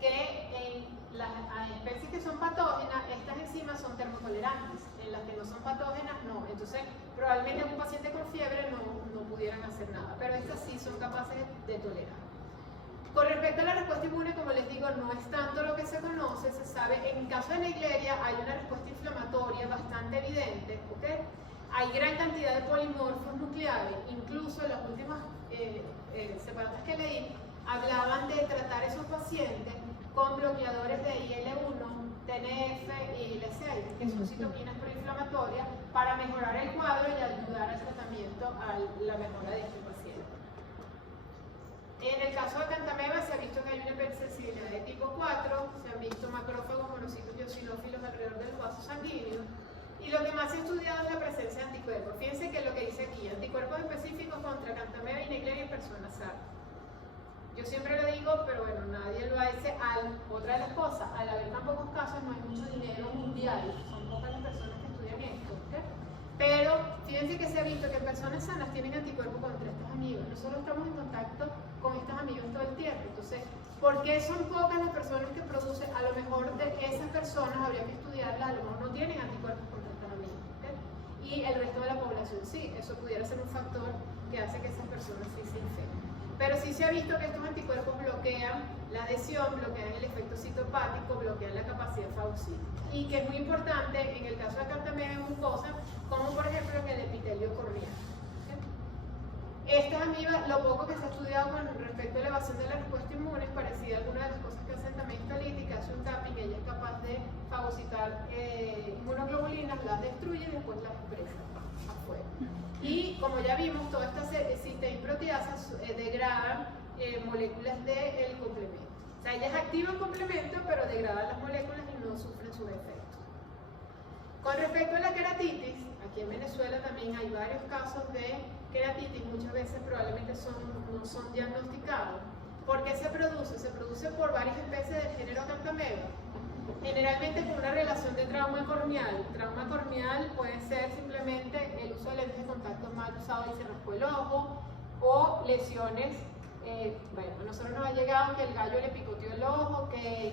que en las especies que son patógenas, estas enzimas son termotolerantes, en las que no son patógenas no. Entonces probablemente en un paciente con fiebre no pudieran hacer nada, pero estas sí son capaces de tolerar. Con respecto a la respuesta inmune, como les digo, no es tanto lo que se conoce, se sabe, en el caso de Naegleria hay una respuesta inflamatoria bastante evidente, ¿okay? Hay gran cantidad de polimorfos nucleares, incluso las últimas separatas que leí hablaban de tratar a esos pacientes con bloqueadores de IL-1, TNF y IL-6, que son citoquinas proinflamatorias, para mejorar el cuadro y ayudar al tratamiento, a la mejora de este paciente. En el caso de acantameba se ha visto que hay una hipersensibilidad de tipo 4, se han visto macrófagos, monocitos y eosinófilos alrededor del vaso sanguíneo, y lo que más se ha estudiado es la presencia de anticuerpos. Fíjense que lo que dice aquí, anticuerpos específicos contra acantameba y Naegleria en personas sanas. Yo siempre lo digo, pero bueno, nadie lo hace. Otra de las cosas, al haber tan pocos casos no hay mucho dinero mundial, son pocas las personas que estudian esto, ¿okay? Pero fíjense que se ha visto que personas sanas tienen anticuerpos contra estas amibas. Nosotros estamos en contacto con estas amibas todo el tiempo. Entonces, ¿por qué son pocas las personas que producen? A lo mejor de esas personas habría que estudiarlas, a lo mejor no tienen anticuerpos contra estas amibas, ¿okay? Y el resto de la población sí, eso pudiera ser un factor que hace que esas personas sí se infecten. Pero sí se ha visto que estos anticuerpos bloquean la adhesión, bloquean el efecto citopático, bloquean la capacidad fagocítica. Y que es muy importante en el caso de acantameba en mucosa, como por ejemplo en el epitelio corneal. ¿Okay? Estas amibas, lo poco que se ha estudiado con respecto a elevación de la respuesta inmune es parecida a algunas de las cosas que hacen también Histoliti, que hace un tapping, ella es capaz de fagocitar inmunoglobulinas, las destruye y después las expresa afuera. Y como ya vimos, todas estas cisteín-proteasas degradan moléculas del complemento. O sea, ellas activan complemento, pero degradan las moléculas y no sufren sus efectos. Con respecto a la queratitis, aquí en Venezuela también hay varios casos de queratitis, muchas veces probablemente no son diagnosticados. ¿Por qué se produce? Se produce por varias especies del género Acanthameba, generalmente con una relación de trauma corneal. Trauma corneal puede ser simplemente el uso de lentes de contacto mal usado y se raspó el ojo, o lesiones. Bueno, a nosotros nos ha llegado que el gallo le picoteó el ojo, que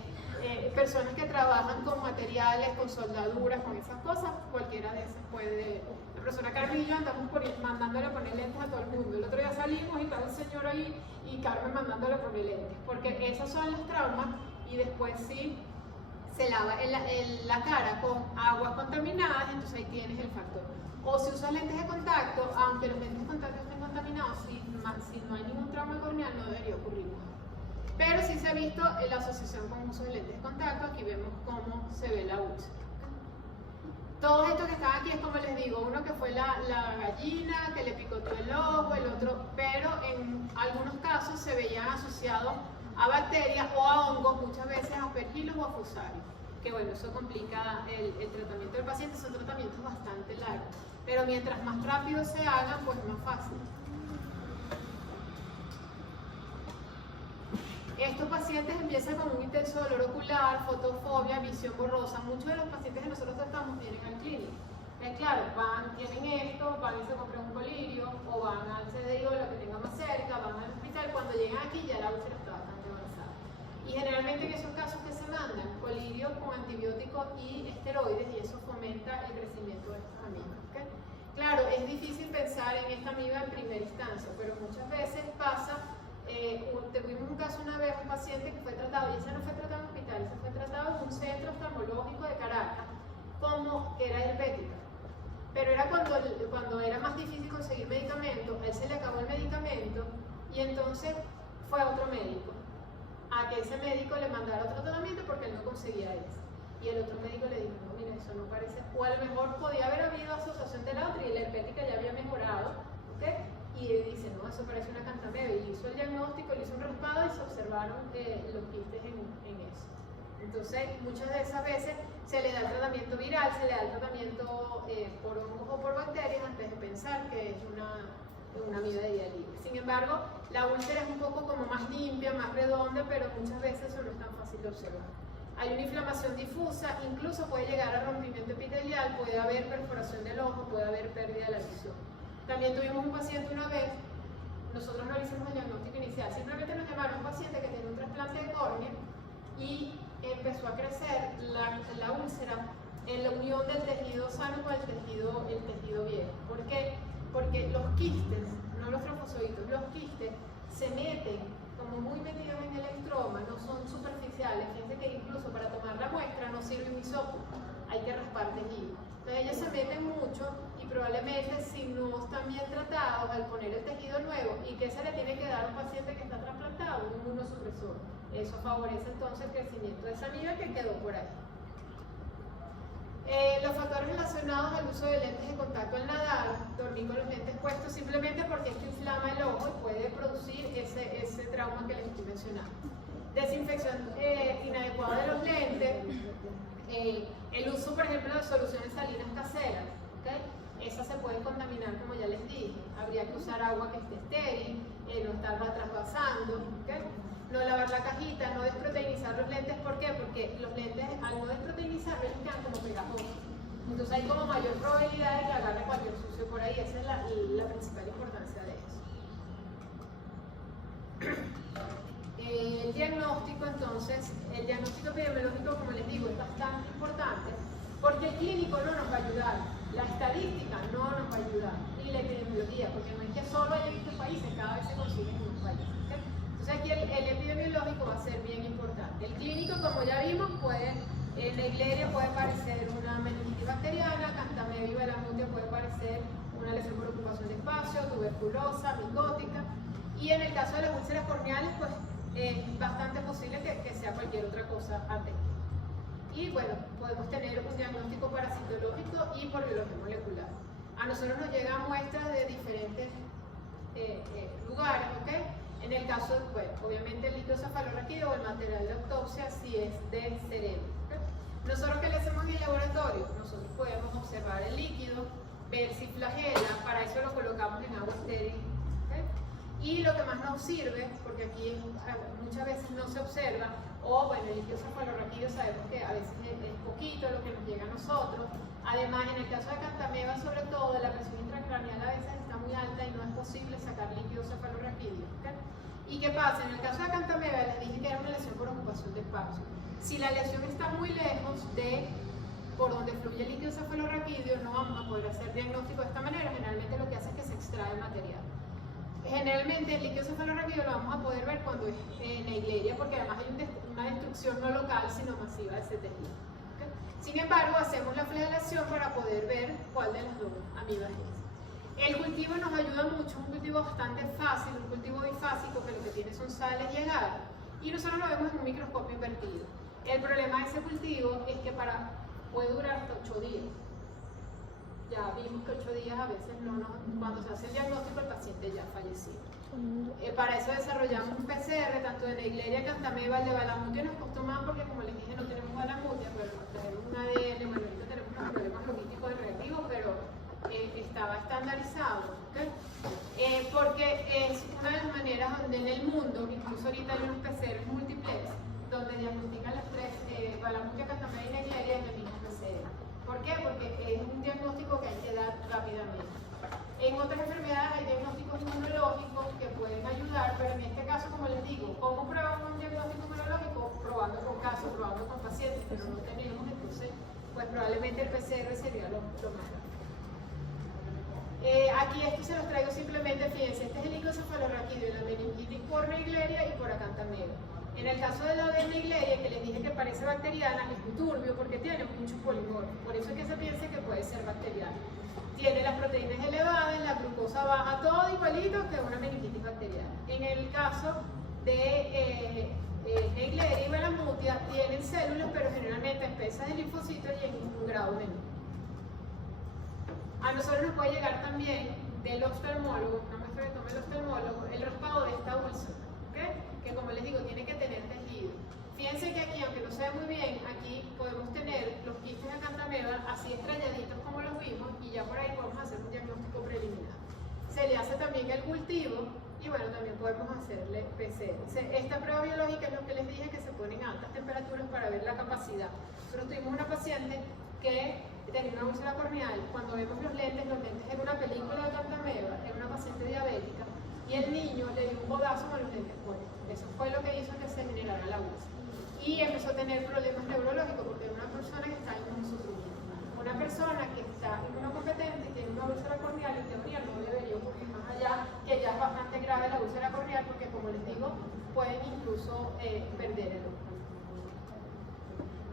personas que trabajan con materiales, con soldaduras, con esas cosas, cualquiera de esas puede. La profesora Carmen y yo andamos mandándole a poner lentes a todo el mundo. El otro día salimos y estaba el señor ahí y Carmen mandándole a poner lentes, porque esos son los traumas. Y después sí se lava la cara con aguas contaminadas, entonces ahí tienes el factor. O si usas lentes de contacto, aunque los lentes de contacto estén contaminados, si no hay ningún trauma corneal no debería ocurrir nada. Pero sí se ha visto la asociación con uso de lentes de contacto. Aquí vemos cómo se ve la úlcera. Todos estos que están aquí es como les digo, uno que fue la gallina, que le picoteó el ojo, el otro, pero en algunos casos se veían asociados a bacterias o a hongos, muchas veces a aspergillus o a fusarium, que bueno, eso complica el tratamiento del paciente. Son tratamientos bastante largos, pero mientras más rápido se hagan, pues más fácil. Estos pacientes empiezan con un intenso dolor ocular, fotofobia, visión borrosa. Muchos de los pacientes que nosotros tratamos vienen al clínico. Claro, tienen esto, van y se compran un colirio, o van al CDI o lo que tenga más cerca, van al hospital. Cuando llegan aquí ya la úlcera está bastante avanzada. Y generalmente en esos casos que se mandan, colirio con antibióticos y esteroides, y eso fomenta el crecimiento de estas amibas. ¿Okay? Claro, es difícil pensar en esta amiba en primera instancia, pero muchas veces pasa. Tuvimos un caso una vez, un paciente que fue tratado, y ese no fue tratado en hospital, ese fue tratado en un centro oftalmológico de Caracas, como era herpética. Pero era cuando era más difícil conseguir medicamento, a él se le acabó el medicamento, y entonces fue a otro médico, a que ese médico le mandara otro tratamiento porque él no conseguía ese. Y el otro médico le dijo, no, mira, eso no parece, o a lo mejor podía haber habido asociación de la otra y la herpética ya había mejorado, ¿okay? Y dice, no, eso parece una Acanthameba, y hizo el diagnóstico, le hizo un raspado y se observaron los quistes en eso. Entonces, muchas de esas veces se le da el tratamiento viral, se le da el tratamiento por hongos o por bacterias antes de pensar que es una amiba de día libre. Sin embargo, la úlcera es un poco como más limpia, más redonda, pero muchas veces eso no es tan fácil de observar. Hay una inflamación difusa, incluso puede llegar a rompimiento epitelial, puede haber perforación del ojo, puede haber pérdida de la visión. También tuvimos un paciente una vez, nosotros no le hicimos el diagnóstico inicial, simplemente nos llamaron un paciente que tenía un trasplante de córnea y empezó a crecer la úlcera en la unión del tejido sano con el tejido viejo. ¿Por qué? Porque los quistes, no los trofozoitos, los quistes se meten como muy metidos en el estroma, no son superficiales. Fíjense que incluso para tomar la muestra no sirve un hisopo, hay que raspar tejido. Entonces ellos se meten mucho y probablemente si no están bien tratados al poner el tejido nuevo, y que se le tiene que dar a un paciente que está trasplantado, un inmunosupresor. Eso favorece entonces el crecimiento de esa amiba que quedó por ahí. Los factores relacionados al uso de lentes de contacto al nadar, dormir con los lentes puestos simplemente porque esto inflama el ojo y puede producir ese trauma que les estoy mencionando. Desinfección inadecuada de los lentes, el uso, por ejemplo, de soluciones salinas caseras, ¿okay? Esas se pueden contaminar, como ya les dije. Habría que usar agua que esté estéril, no estarla trasvasando, ¿okay? No lavar la cajita, no desproteinizar los lentes. ¿Por qué? Porque los lentes, al no desproteinizar, ellos quedan como pegajosos. Entonces hay como mayor probabilidad de que agarre cualquier sucio por ahí. Esa es la principal importancia de eso. El diagnóstico, entonces, el diagnóstico epidemiológico, como les digo, es bastante importante, porque el clínico no nos va a ayudar, la estadística no nos va a ayudar, ni la epidemiología, porque no es que solo hay en estos países, cada vez se consigue en un país. ¿Okay? Entonces aquí el epidemiológico va a ser bien importante. El clínico, como ya vimos, en Naegleria puede parecer una meningitis bacteriana, Acanthameba y Balamutia puede parecer una una lesión por ocupación de espacio, tuberculosa, micótica. Y en el caso de las úlceras corneales, pues es bastante posible que sea cualquier otra cosa antes. Y bueno, podemos tener un diagnóstico parasitológico y por biología molecular. A nosotros nos llegan muestras de diferentes lugares, ¿ok? En el caso, bueno, obviamente el líquido cefalorraquídeo o el material de autopsia si es del cerebro. ¿Okay? Nosotros, ¿qué le hacemos en el laboratorio? Nosotros podemos observar el líquido, ver si flagela, para eso lo colocamos en agua estéril. ¿Okay? Y lo que más nos sirve, porque aquí muchas veces no se observa, o bueno, el líquido cefalorraquídeo sabemos que a veces es poquito lo que nos llega a nosotros. Además, en el caso de Cantameva, sobre todo, la presión intracraneal a veces está muy alta y no es posible sacar líquido cefalorraquídeo. ¿Okay? ¿Y qué pasa? En el caso de Cantameva, les dije que era una lesión por ocupación de espacio. Si la lesión está muy lejos de por donde fluye el líquido cefalorraquídeo, no vamos a poder hacer diagnóstico de esta manera. Generalmente lo que hace es que se extrae el material. Generalmente el líquido cefalorraquídeo lo vamos a poder ver cuando es Naegleria, porque además hay una destrucción no local, sino masiva de ese tejido. ¿Okay? Sin embargo, hacemos la flagelación para poder ver cuál de las dos amibas es. El cultivo nos ayuda mucho, es un cultivo bastante fácil, un cultivo bifásico que lo que tiene son sales y agar, y nosotros lo vemos en un microscopio invertido. El problema de ese cultivo es que puede durar hasta 8 días. Ya vimos que 8 días a veces cuando se hace el diagnóstico el paciente ya ha fallecido. Para eso desarrollamos un PCR, tanto de Naegleria, Cantameva. El de Balamutia nos costó más porque, como les dije, no tenemos Balamutia, pero tenemos un ADN, bueno, ahorita tenemos unos problemas logísticos y reactivos, pero estaba estandarizado. ¿Okay? Porque es una de las maneras donde en el mundo, incluso ahorita hay unos PCR múltiples, donde diagnostican las tres, Balamutia, Cantameva y Naegleria en el mismo PCR. ¿Por qué? Porque es un diagnóstico que hay que dar rápidamente. En otras enfermedades hay diagnósticos inmunológicos que pueden ayudar, pero en este caso, como les digo, ¿cómo probamos un diagnóstico inmunológico? Probando con casos, probando con pacientes, pero no tenemos, entonces, pues probablemente el PCR sería lo más rápido. Aquí esto se los traigo simplemente, fíjense, este es el líquido cefalorraquídeo, la meningitis por Naegleria y por Acanthameva. En el caso de la de Naegleria, que les dije que parece bacteriana, es muy turbio porque tiene muchos polimorfos, por eso es que se piensa que puede ser bacteriana. Tiene las proteínas elevadas, la glucosa baja, todo igualito que una meningitis bacteriana. En el caso de Naegleria y Balamutia, tienen células, pero generalmente espesas de linfocitos y en un grado menor. A nosotros nos puede llegar también del oftalmólogo, una muestra que tome el oftalmólogo, el raspado de esta úlcera, ¿okay? Que como les digo, tiene que tener tejido. Fíjense que aquí, aunque no se ve muy bien, aquí podemos tener los quistes de Acanthameva así estrelladitos como los vimos, y ya por ahí podemos hacer un diagnóstico preliminar. Se le hace también el cultivo y bueno, también podemos hacerle PCR. Esta prueba biológica es lo que les dije, que se ponen a altas temperaturas para ver la capacidad. Nosotros tuvimos una paciente que tenía una úlcera corneal. Cuando vemos los lentes era una película de Acanthameva, era una paciente diabética, y el niño le dio un bodazo con los lentes puestos. Eso fue lo que hizo que se generara la úlcera. Y empezó a tener problemas neurológicos porque era una persona que está inmunosuprimiendo. Una persona que está inmunocompetente y tiene una úlcera corneal, en teoría no debería ocurrir más allá, que ya es bastante grave la úlcera corneal porque, como les digo, pueden incluso perder el ojo.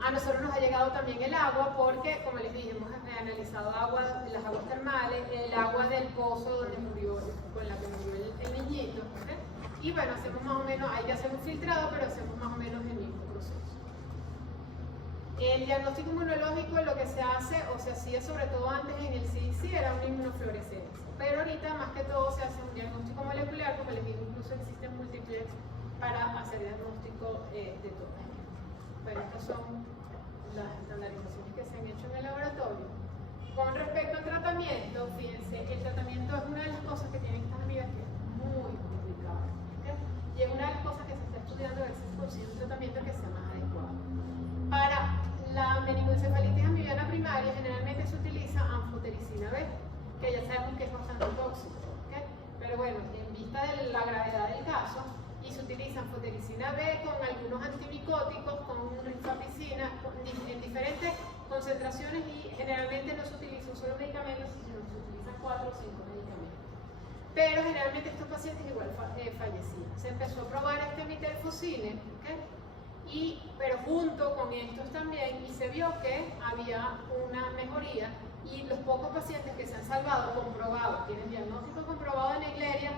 A nosotros nos ha llegado también el agua porque, como les dije, hemos analizado las aguas termales, el agua del pozo donde murió, con la que murió el niñito. ¿Okay? Y bueno, hacemos más o menos, hay que hacer un filtrado, pero hacemos más o menos el mismo proceso. El diagnóstico inmunológico, lo que se hace o se hacía sobre todo antes en el CDC era una inmunofluorescencia. Pero ahorita más que todo se hace un diagnóstico molecular, como les digo, incluso existen múltiples para hacer diagnóstico de todo. Bueno, estas son las estandarizaciones que se han hecho en el laboratorio. Con respecto al tratamiento, fíjense, el tratamiento es una de las cosas que tienen estas amigas que es muy complicada. ¿Okay? Y es una de las cosas que se está estudiando a ver si se consigue un tratamiento que sea más adecuado. Para la meningoencefalitis amibiana primaria, generalmente se utiliza anfotericina B, que ya sabemos que es bastante tóxico. ¿Okay? Pero bueno, en vista de la gravedad del caso, y se utiliza anfotericina B con algunos antimicóticos, con rifampicina, en diferentes concentraciones, y generalmente no se utiliza un solo medicamento, sino se utilizan 4 o 5 medicamentos. Pero generalmente estos pacientes igual fallecían. Se empezó a probar este mitelfusine, ¿okay? pero junto con estos también, y se vio que había una mejoría, y los pocos pacientes que se han salvado, comprobados, tienen diagnóstico comprobado de Naegleria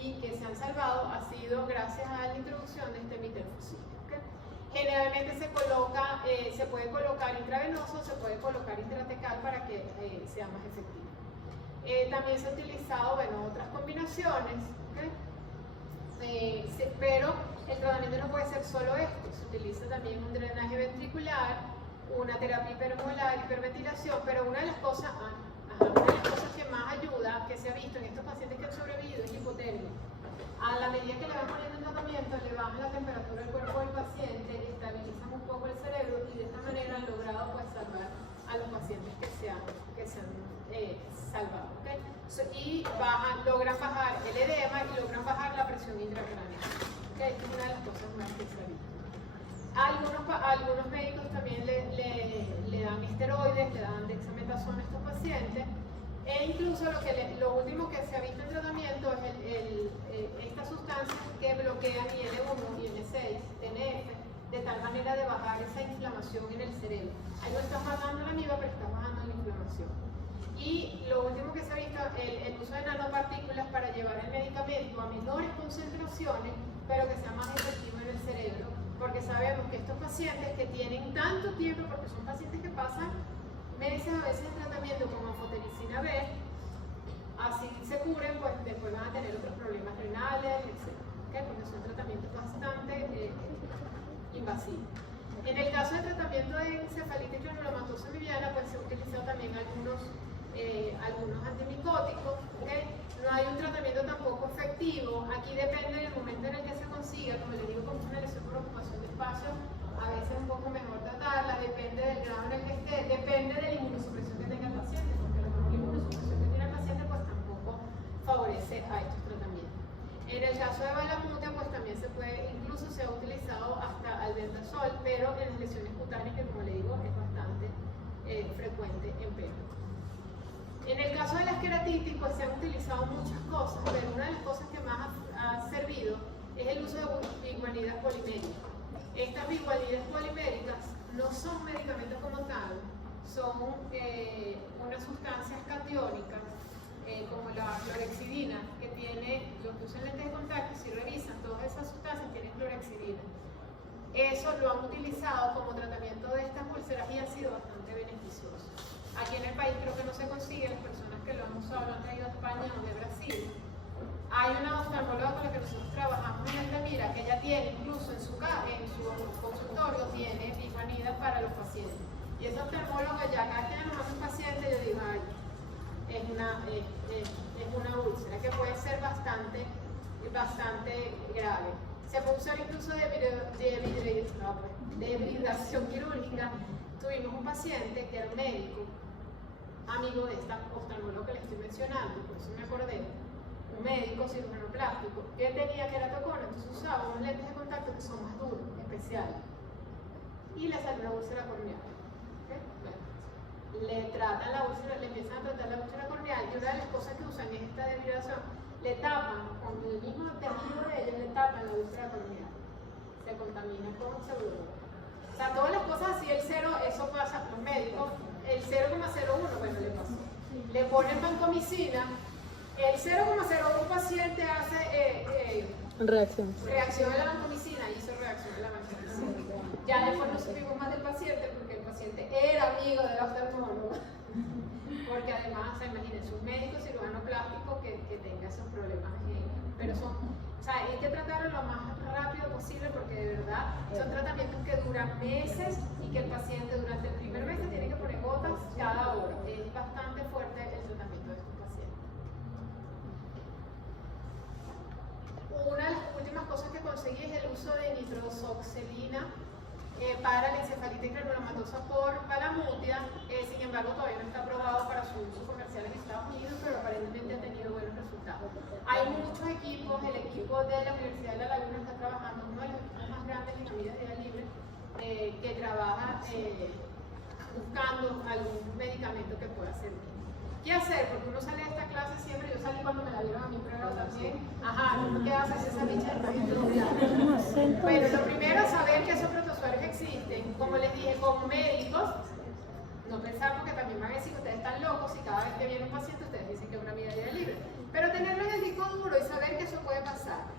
y que se han salvado, ha sido gracias a la introducción de este mitelfusil. Generalmente se coloca, se puede colocar intravenoso, se puede colocar intratecal para que sea más efectivo. También se ha utilizado, bueno, otras combinaciones, pero el tratamiento no puede ser solo esto, se utiliza también un drenaje ventricular, una terapia hipermolar, hiperventilación, pero una de las cosas que más ayuda, que se ha visto en estos pacientes que han sobrevivido, es hipotermia. A la medida que le van poniendo el tratamiento, le bajan la temperatura del cuerpo del paciente, estabilizan un poco el cerebro y de esta manera han logrado pues, salvar a los pacientes que se han salvado. ¿Okay? Y logran bajar el edema y logran bajar la presión intracraneal. ¿Okay? Esta es una de las cosas más que se ha visto. Algunos médicos también le dan esteroides, le dan dexametasona a estos pacientes. E incluso lo último que se ha visto en tratamiento es estas sustancias que bloquean IL-1 y IL-6, TNF, de tal manera de bajar esa inflamación en el cerebro. Ahí no estás bajando la amiba, pero estás bajando la inflamación. Y lo último que se ha visto, el uso de nanopartículas para llevar el medicamento a menores concentraciones, pero que sea más efectivo en el cerebro, porque sabemos que estos pacientes que tienen tanto tiempo, porque son pacientes que pasan meses a veces en tratamiento con anfotericina B, así se cubren, pues después van a tener otros problemas renales, etc. ¿Okay? Porque son tratamientos bastante invasivos. En el caso del tratamiento de encefalitis granulomatosa liviana, pues se han utilizado también algunos antimicóticos. ¿Okay? No hay un tratamiento tampoco efectivo. Aquí depende del momento en el que se consiga, como les digo, como es una lesión por ocupación de espacio, a veces es un poco mejor tratarla, depende del grado en el que esté, depende de la inmunosupresión que tenga el paciente, porque la inmunosupresión que tiene el paciente pues tampoco favorece a estos tratamientos. En el caso de Balamutia pues también se puede, incluso se ha utilizado hasta albendazol, pero en las lesiones cutáneas que como le digo es bastante frecuente en pelo. En el caso de las queratitis pues se han utilizado muchas cosas, pero una de las cosas que más ha servido es el uso de biguanidas poliméricas. Estas biguanidas poliméricas no son medicamentos como tal, son unas sustancias catiónicas como la clorexidina, que tiene, los que usan lentes de contacto, si revisan, todas esas sustancias tienen clorexidina. Eso lo han utilizado como tratamiento de estas úlceras y ha sido bastante beneficioso. Aquí en el país creo que no se consigue, las personas que lo han usado lo han traído a España o de Brasil. Hay una oftalmóloga con la que nosotros trabajamos en Altamira, que ella tiene incluso en su consultorio, tiene biguanidas para los pacientes. Y esa oftalmóloga ya cada que nos hace un paciente, yo digo, ay, es una úlcera que puede ser bastante grave. Se puede usar incluso de hibridación quirúrgica. Tuvimos un paciente que era un médico, amigo de esta oftalmóloga que le estoy mencionando, por eso me acordé, un médico cirujano plástico, que él tenía queratocono, entonces usaba unos lentes de contacto que son más duros, especiales, y le salió una úlcera corneal. ¿Okay? Bueno, le tratan la úlcera, le empiezan a tratar la úlcera corneal, y una de las cosas que usan es esta dehidratación, le tapan, con el mismo tejido de ellos, le tapan la úlcera corneal, se contamina con pseudodroga. O sea, todas las cosas así, el cero, eso pasa a los médicos, el 0,01, bueno, le pasó. Le ponen vancomicina, el 0,01 paciente hace reacción a la vancomicina y hizo reacción a la vancomicina. Ya después no supimos más del paciente porque el paciente era amigo del oftalmólogo. Porque además, o sea, imagínense, un médico cirujano plástico que tenga esos problemas. Pero son, o sea, hay que tratarlo lo más rápido posible porque de verdad son tratamientos que duran meses y que el paciente durante el primer mes se tiene que poner gotas cada hora. Es bastante fuerte el tratamiento de estos pacientes. Una de las últimas cosas que conseguí es el uso de nitrosoxelina para la encefalitis granulomatosa por Balamutia. Sin embargo, todavía no está aprobado para su uso comercial en Estados Unidos, pero aparentemente ha tenido buenos resultados. Hay muchos equipos, el equipo de la Universidad de La Laguna está trabajando, uno de los equipos más grandes en la vida de libre, que trabaja buscando algún medicamento que pueda servir. ¿Qué hacer? Porque uno sale de esta clase siempre, yo salí cuando me la dieron a mi prueba también. Ajá, ¿qué haces esa bicha? Bueno, lo primero es saber que es otro usuarios existen, como les dije, como médicos, no pensar porque también van a decir que ustedes están locos y cada vez que viene un paciente ustedes dicen que es una vía libre. Pero tenerlo en el disco duro y saber que eso puede pasar.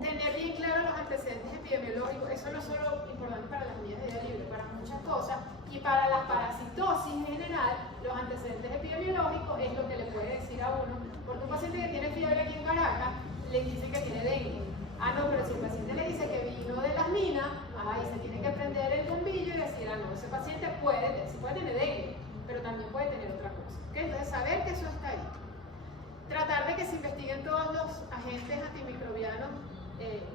Tener bien claro los antecedentes epidemiológicos, eso no es solo importante para las vías de vida libre, para muchas cosas, y para la parasitosis en general, los antecedentes epidemiológicos es lo que le puede decir a uno, porque un paciente que tiene fiebre aquí en Caracas, le dicen que tiene dengue. Ah, no, pero si el paciente le dice que vino de las minas, ahí se tiene que prender el bombillo y decir, ah, no, ese paciente puede tener dengue, pero también puede tener otra cosa. ¿Okay? Entonces, saber que eso está ahí. Tratar de que se investiguen todos los agentes antimicrobianos,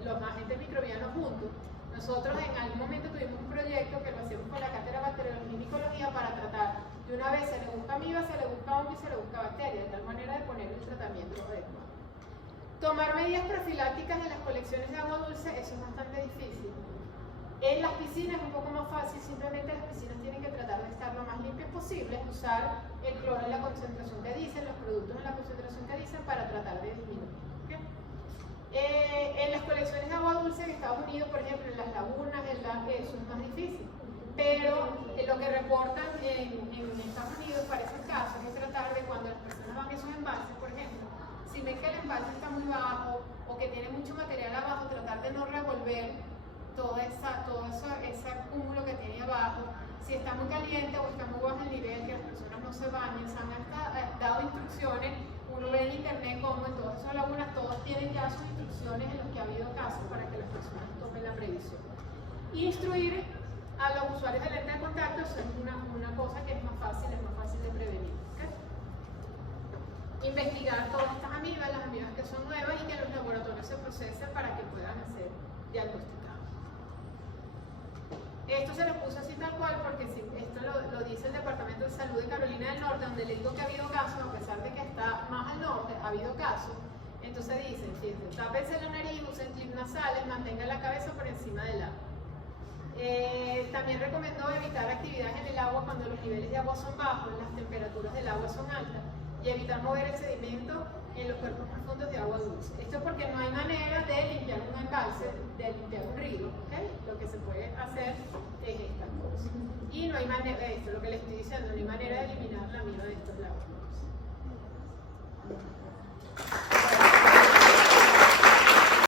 los agentes microbianos juntos. Nosotros en algún momento tuvimos un proyecto que lo hacíamos con la cátedra de bacteriología y micología para tratar de una vez se le busca amiba, se le busca hongo y se le busca bacteria, de tal manera de poner el tratamiento adecuado. Tomar medidas profilácticas en las colecciones de agua dulce, eso es bastante difícil. En las piscinas es un poco más fácil, simplemente las piscinas tienen que tratar de estar lo más limpias posible, usar el cloro en la concentración que dicen, los productos en la concentración que dicen para tratar de disminuir. ¿Okay? En las colecciones de agua dulce en Estados Unidos, por ejemplo, en las lagunas, eso es más difícil. Pero lo que reportan en Estados Unidos para esos casos es tratar de cuando las personas van a esos embalses, por ejemplo, si ven que el embalse está muy bajo o que tiene mucho material abajo, tratar de no revolver todo ese cúmulo que tiene abajo. Si está muy caliente o está muy bajo el nivel, que las personas no se bañen, se han dado instrucciones, uno ve en internet como en todas esas lagunas, todos tienen ya sus instrucciones en los que ha habido casos para que las personas tomen la previsión. Instruir a los usuarios de lente de contacto, eso es una cosa que es más fácil de prevenir. ¿Okay? Investigar todas estas amibas, las amibas que son nuevas y que los laboratorios se procesen para que puedan ser diagnosticados. Esto se lo puse así tal cual porque esto lo dice el Departamento de Salud de Carolina del Norte, donde le digo que ha habido casos, a pesar de que está más al norte, ha habido casos. Entonces dicen, fíjense, tápense la nariz, usen clips nasales, mantengan la cabeza por encima del agua. También recomendó evitar actividades en el agua cuando los niveles de agua son bajos, las temperaturas del agua son altas, y evitar mover el sedimento en los cuerpos profundos de agua dulce. Esto es porque no hay manera de limpiar un embalse, de limpiar un río. ¿Okay? Lo que se puede hacer es estas cosas. Y no hay manera, esto es lo que les estoy diciendo, no hay manera de eliminar la misma.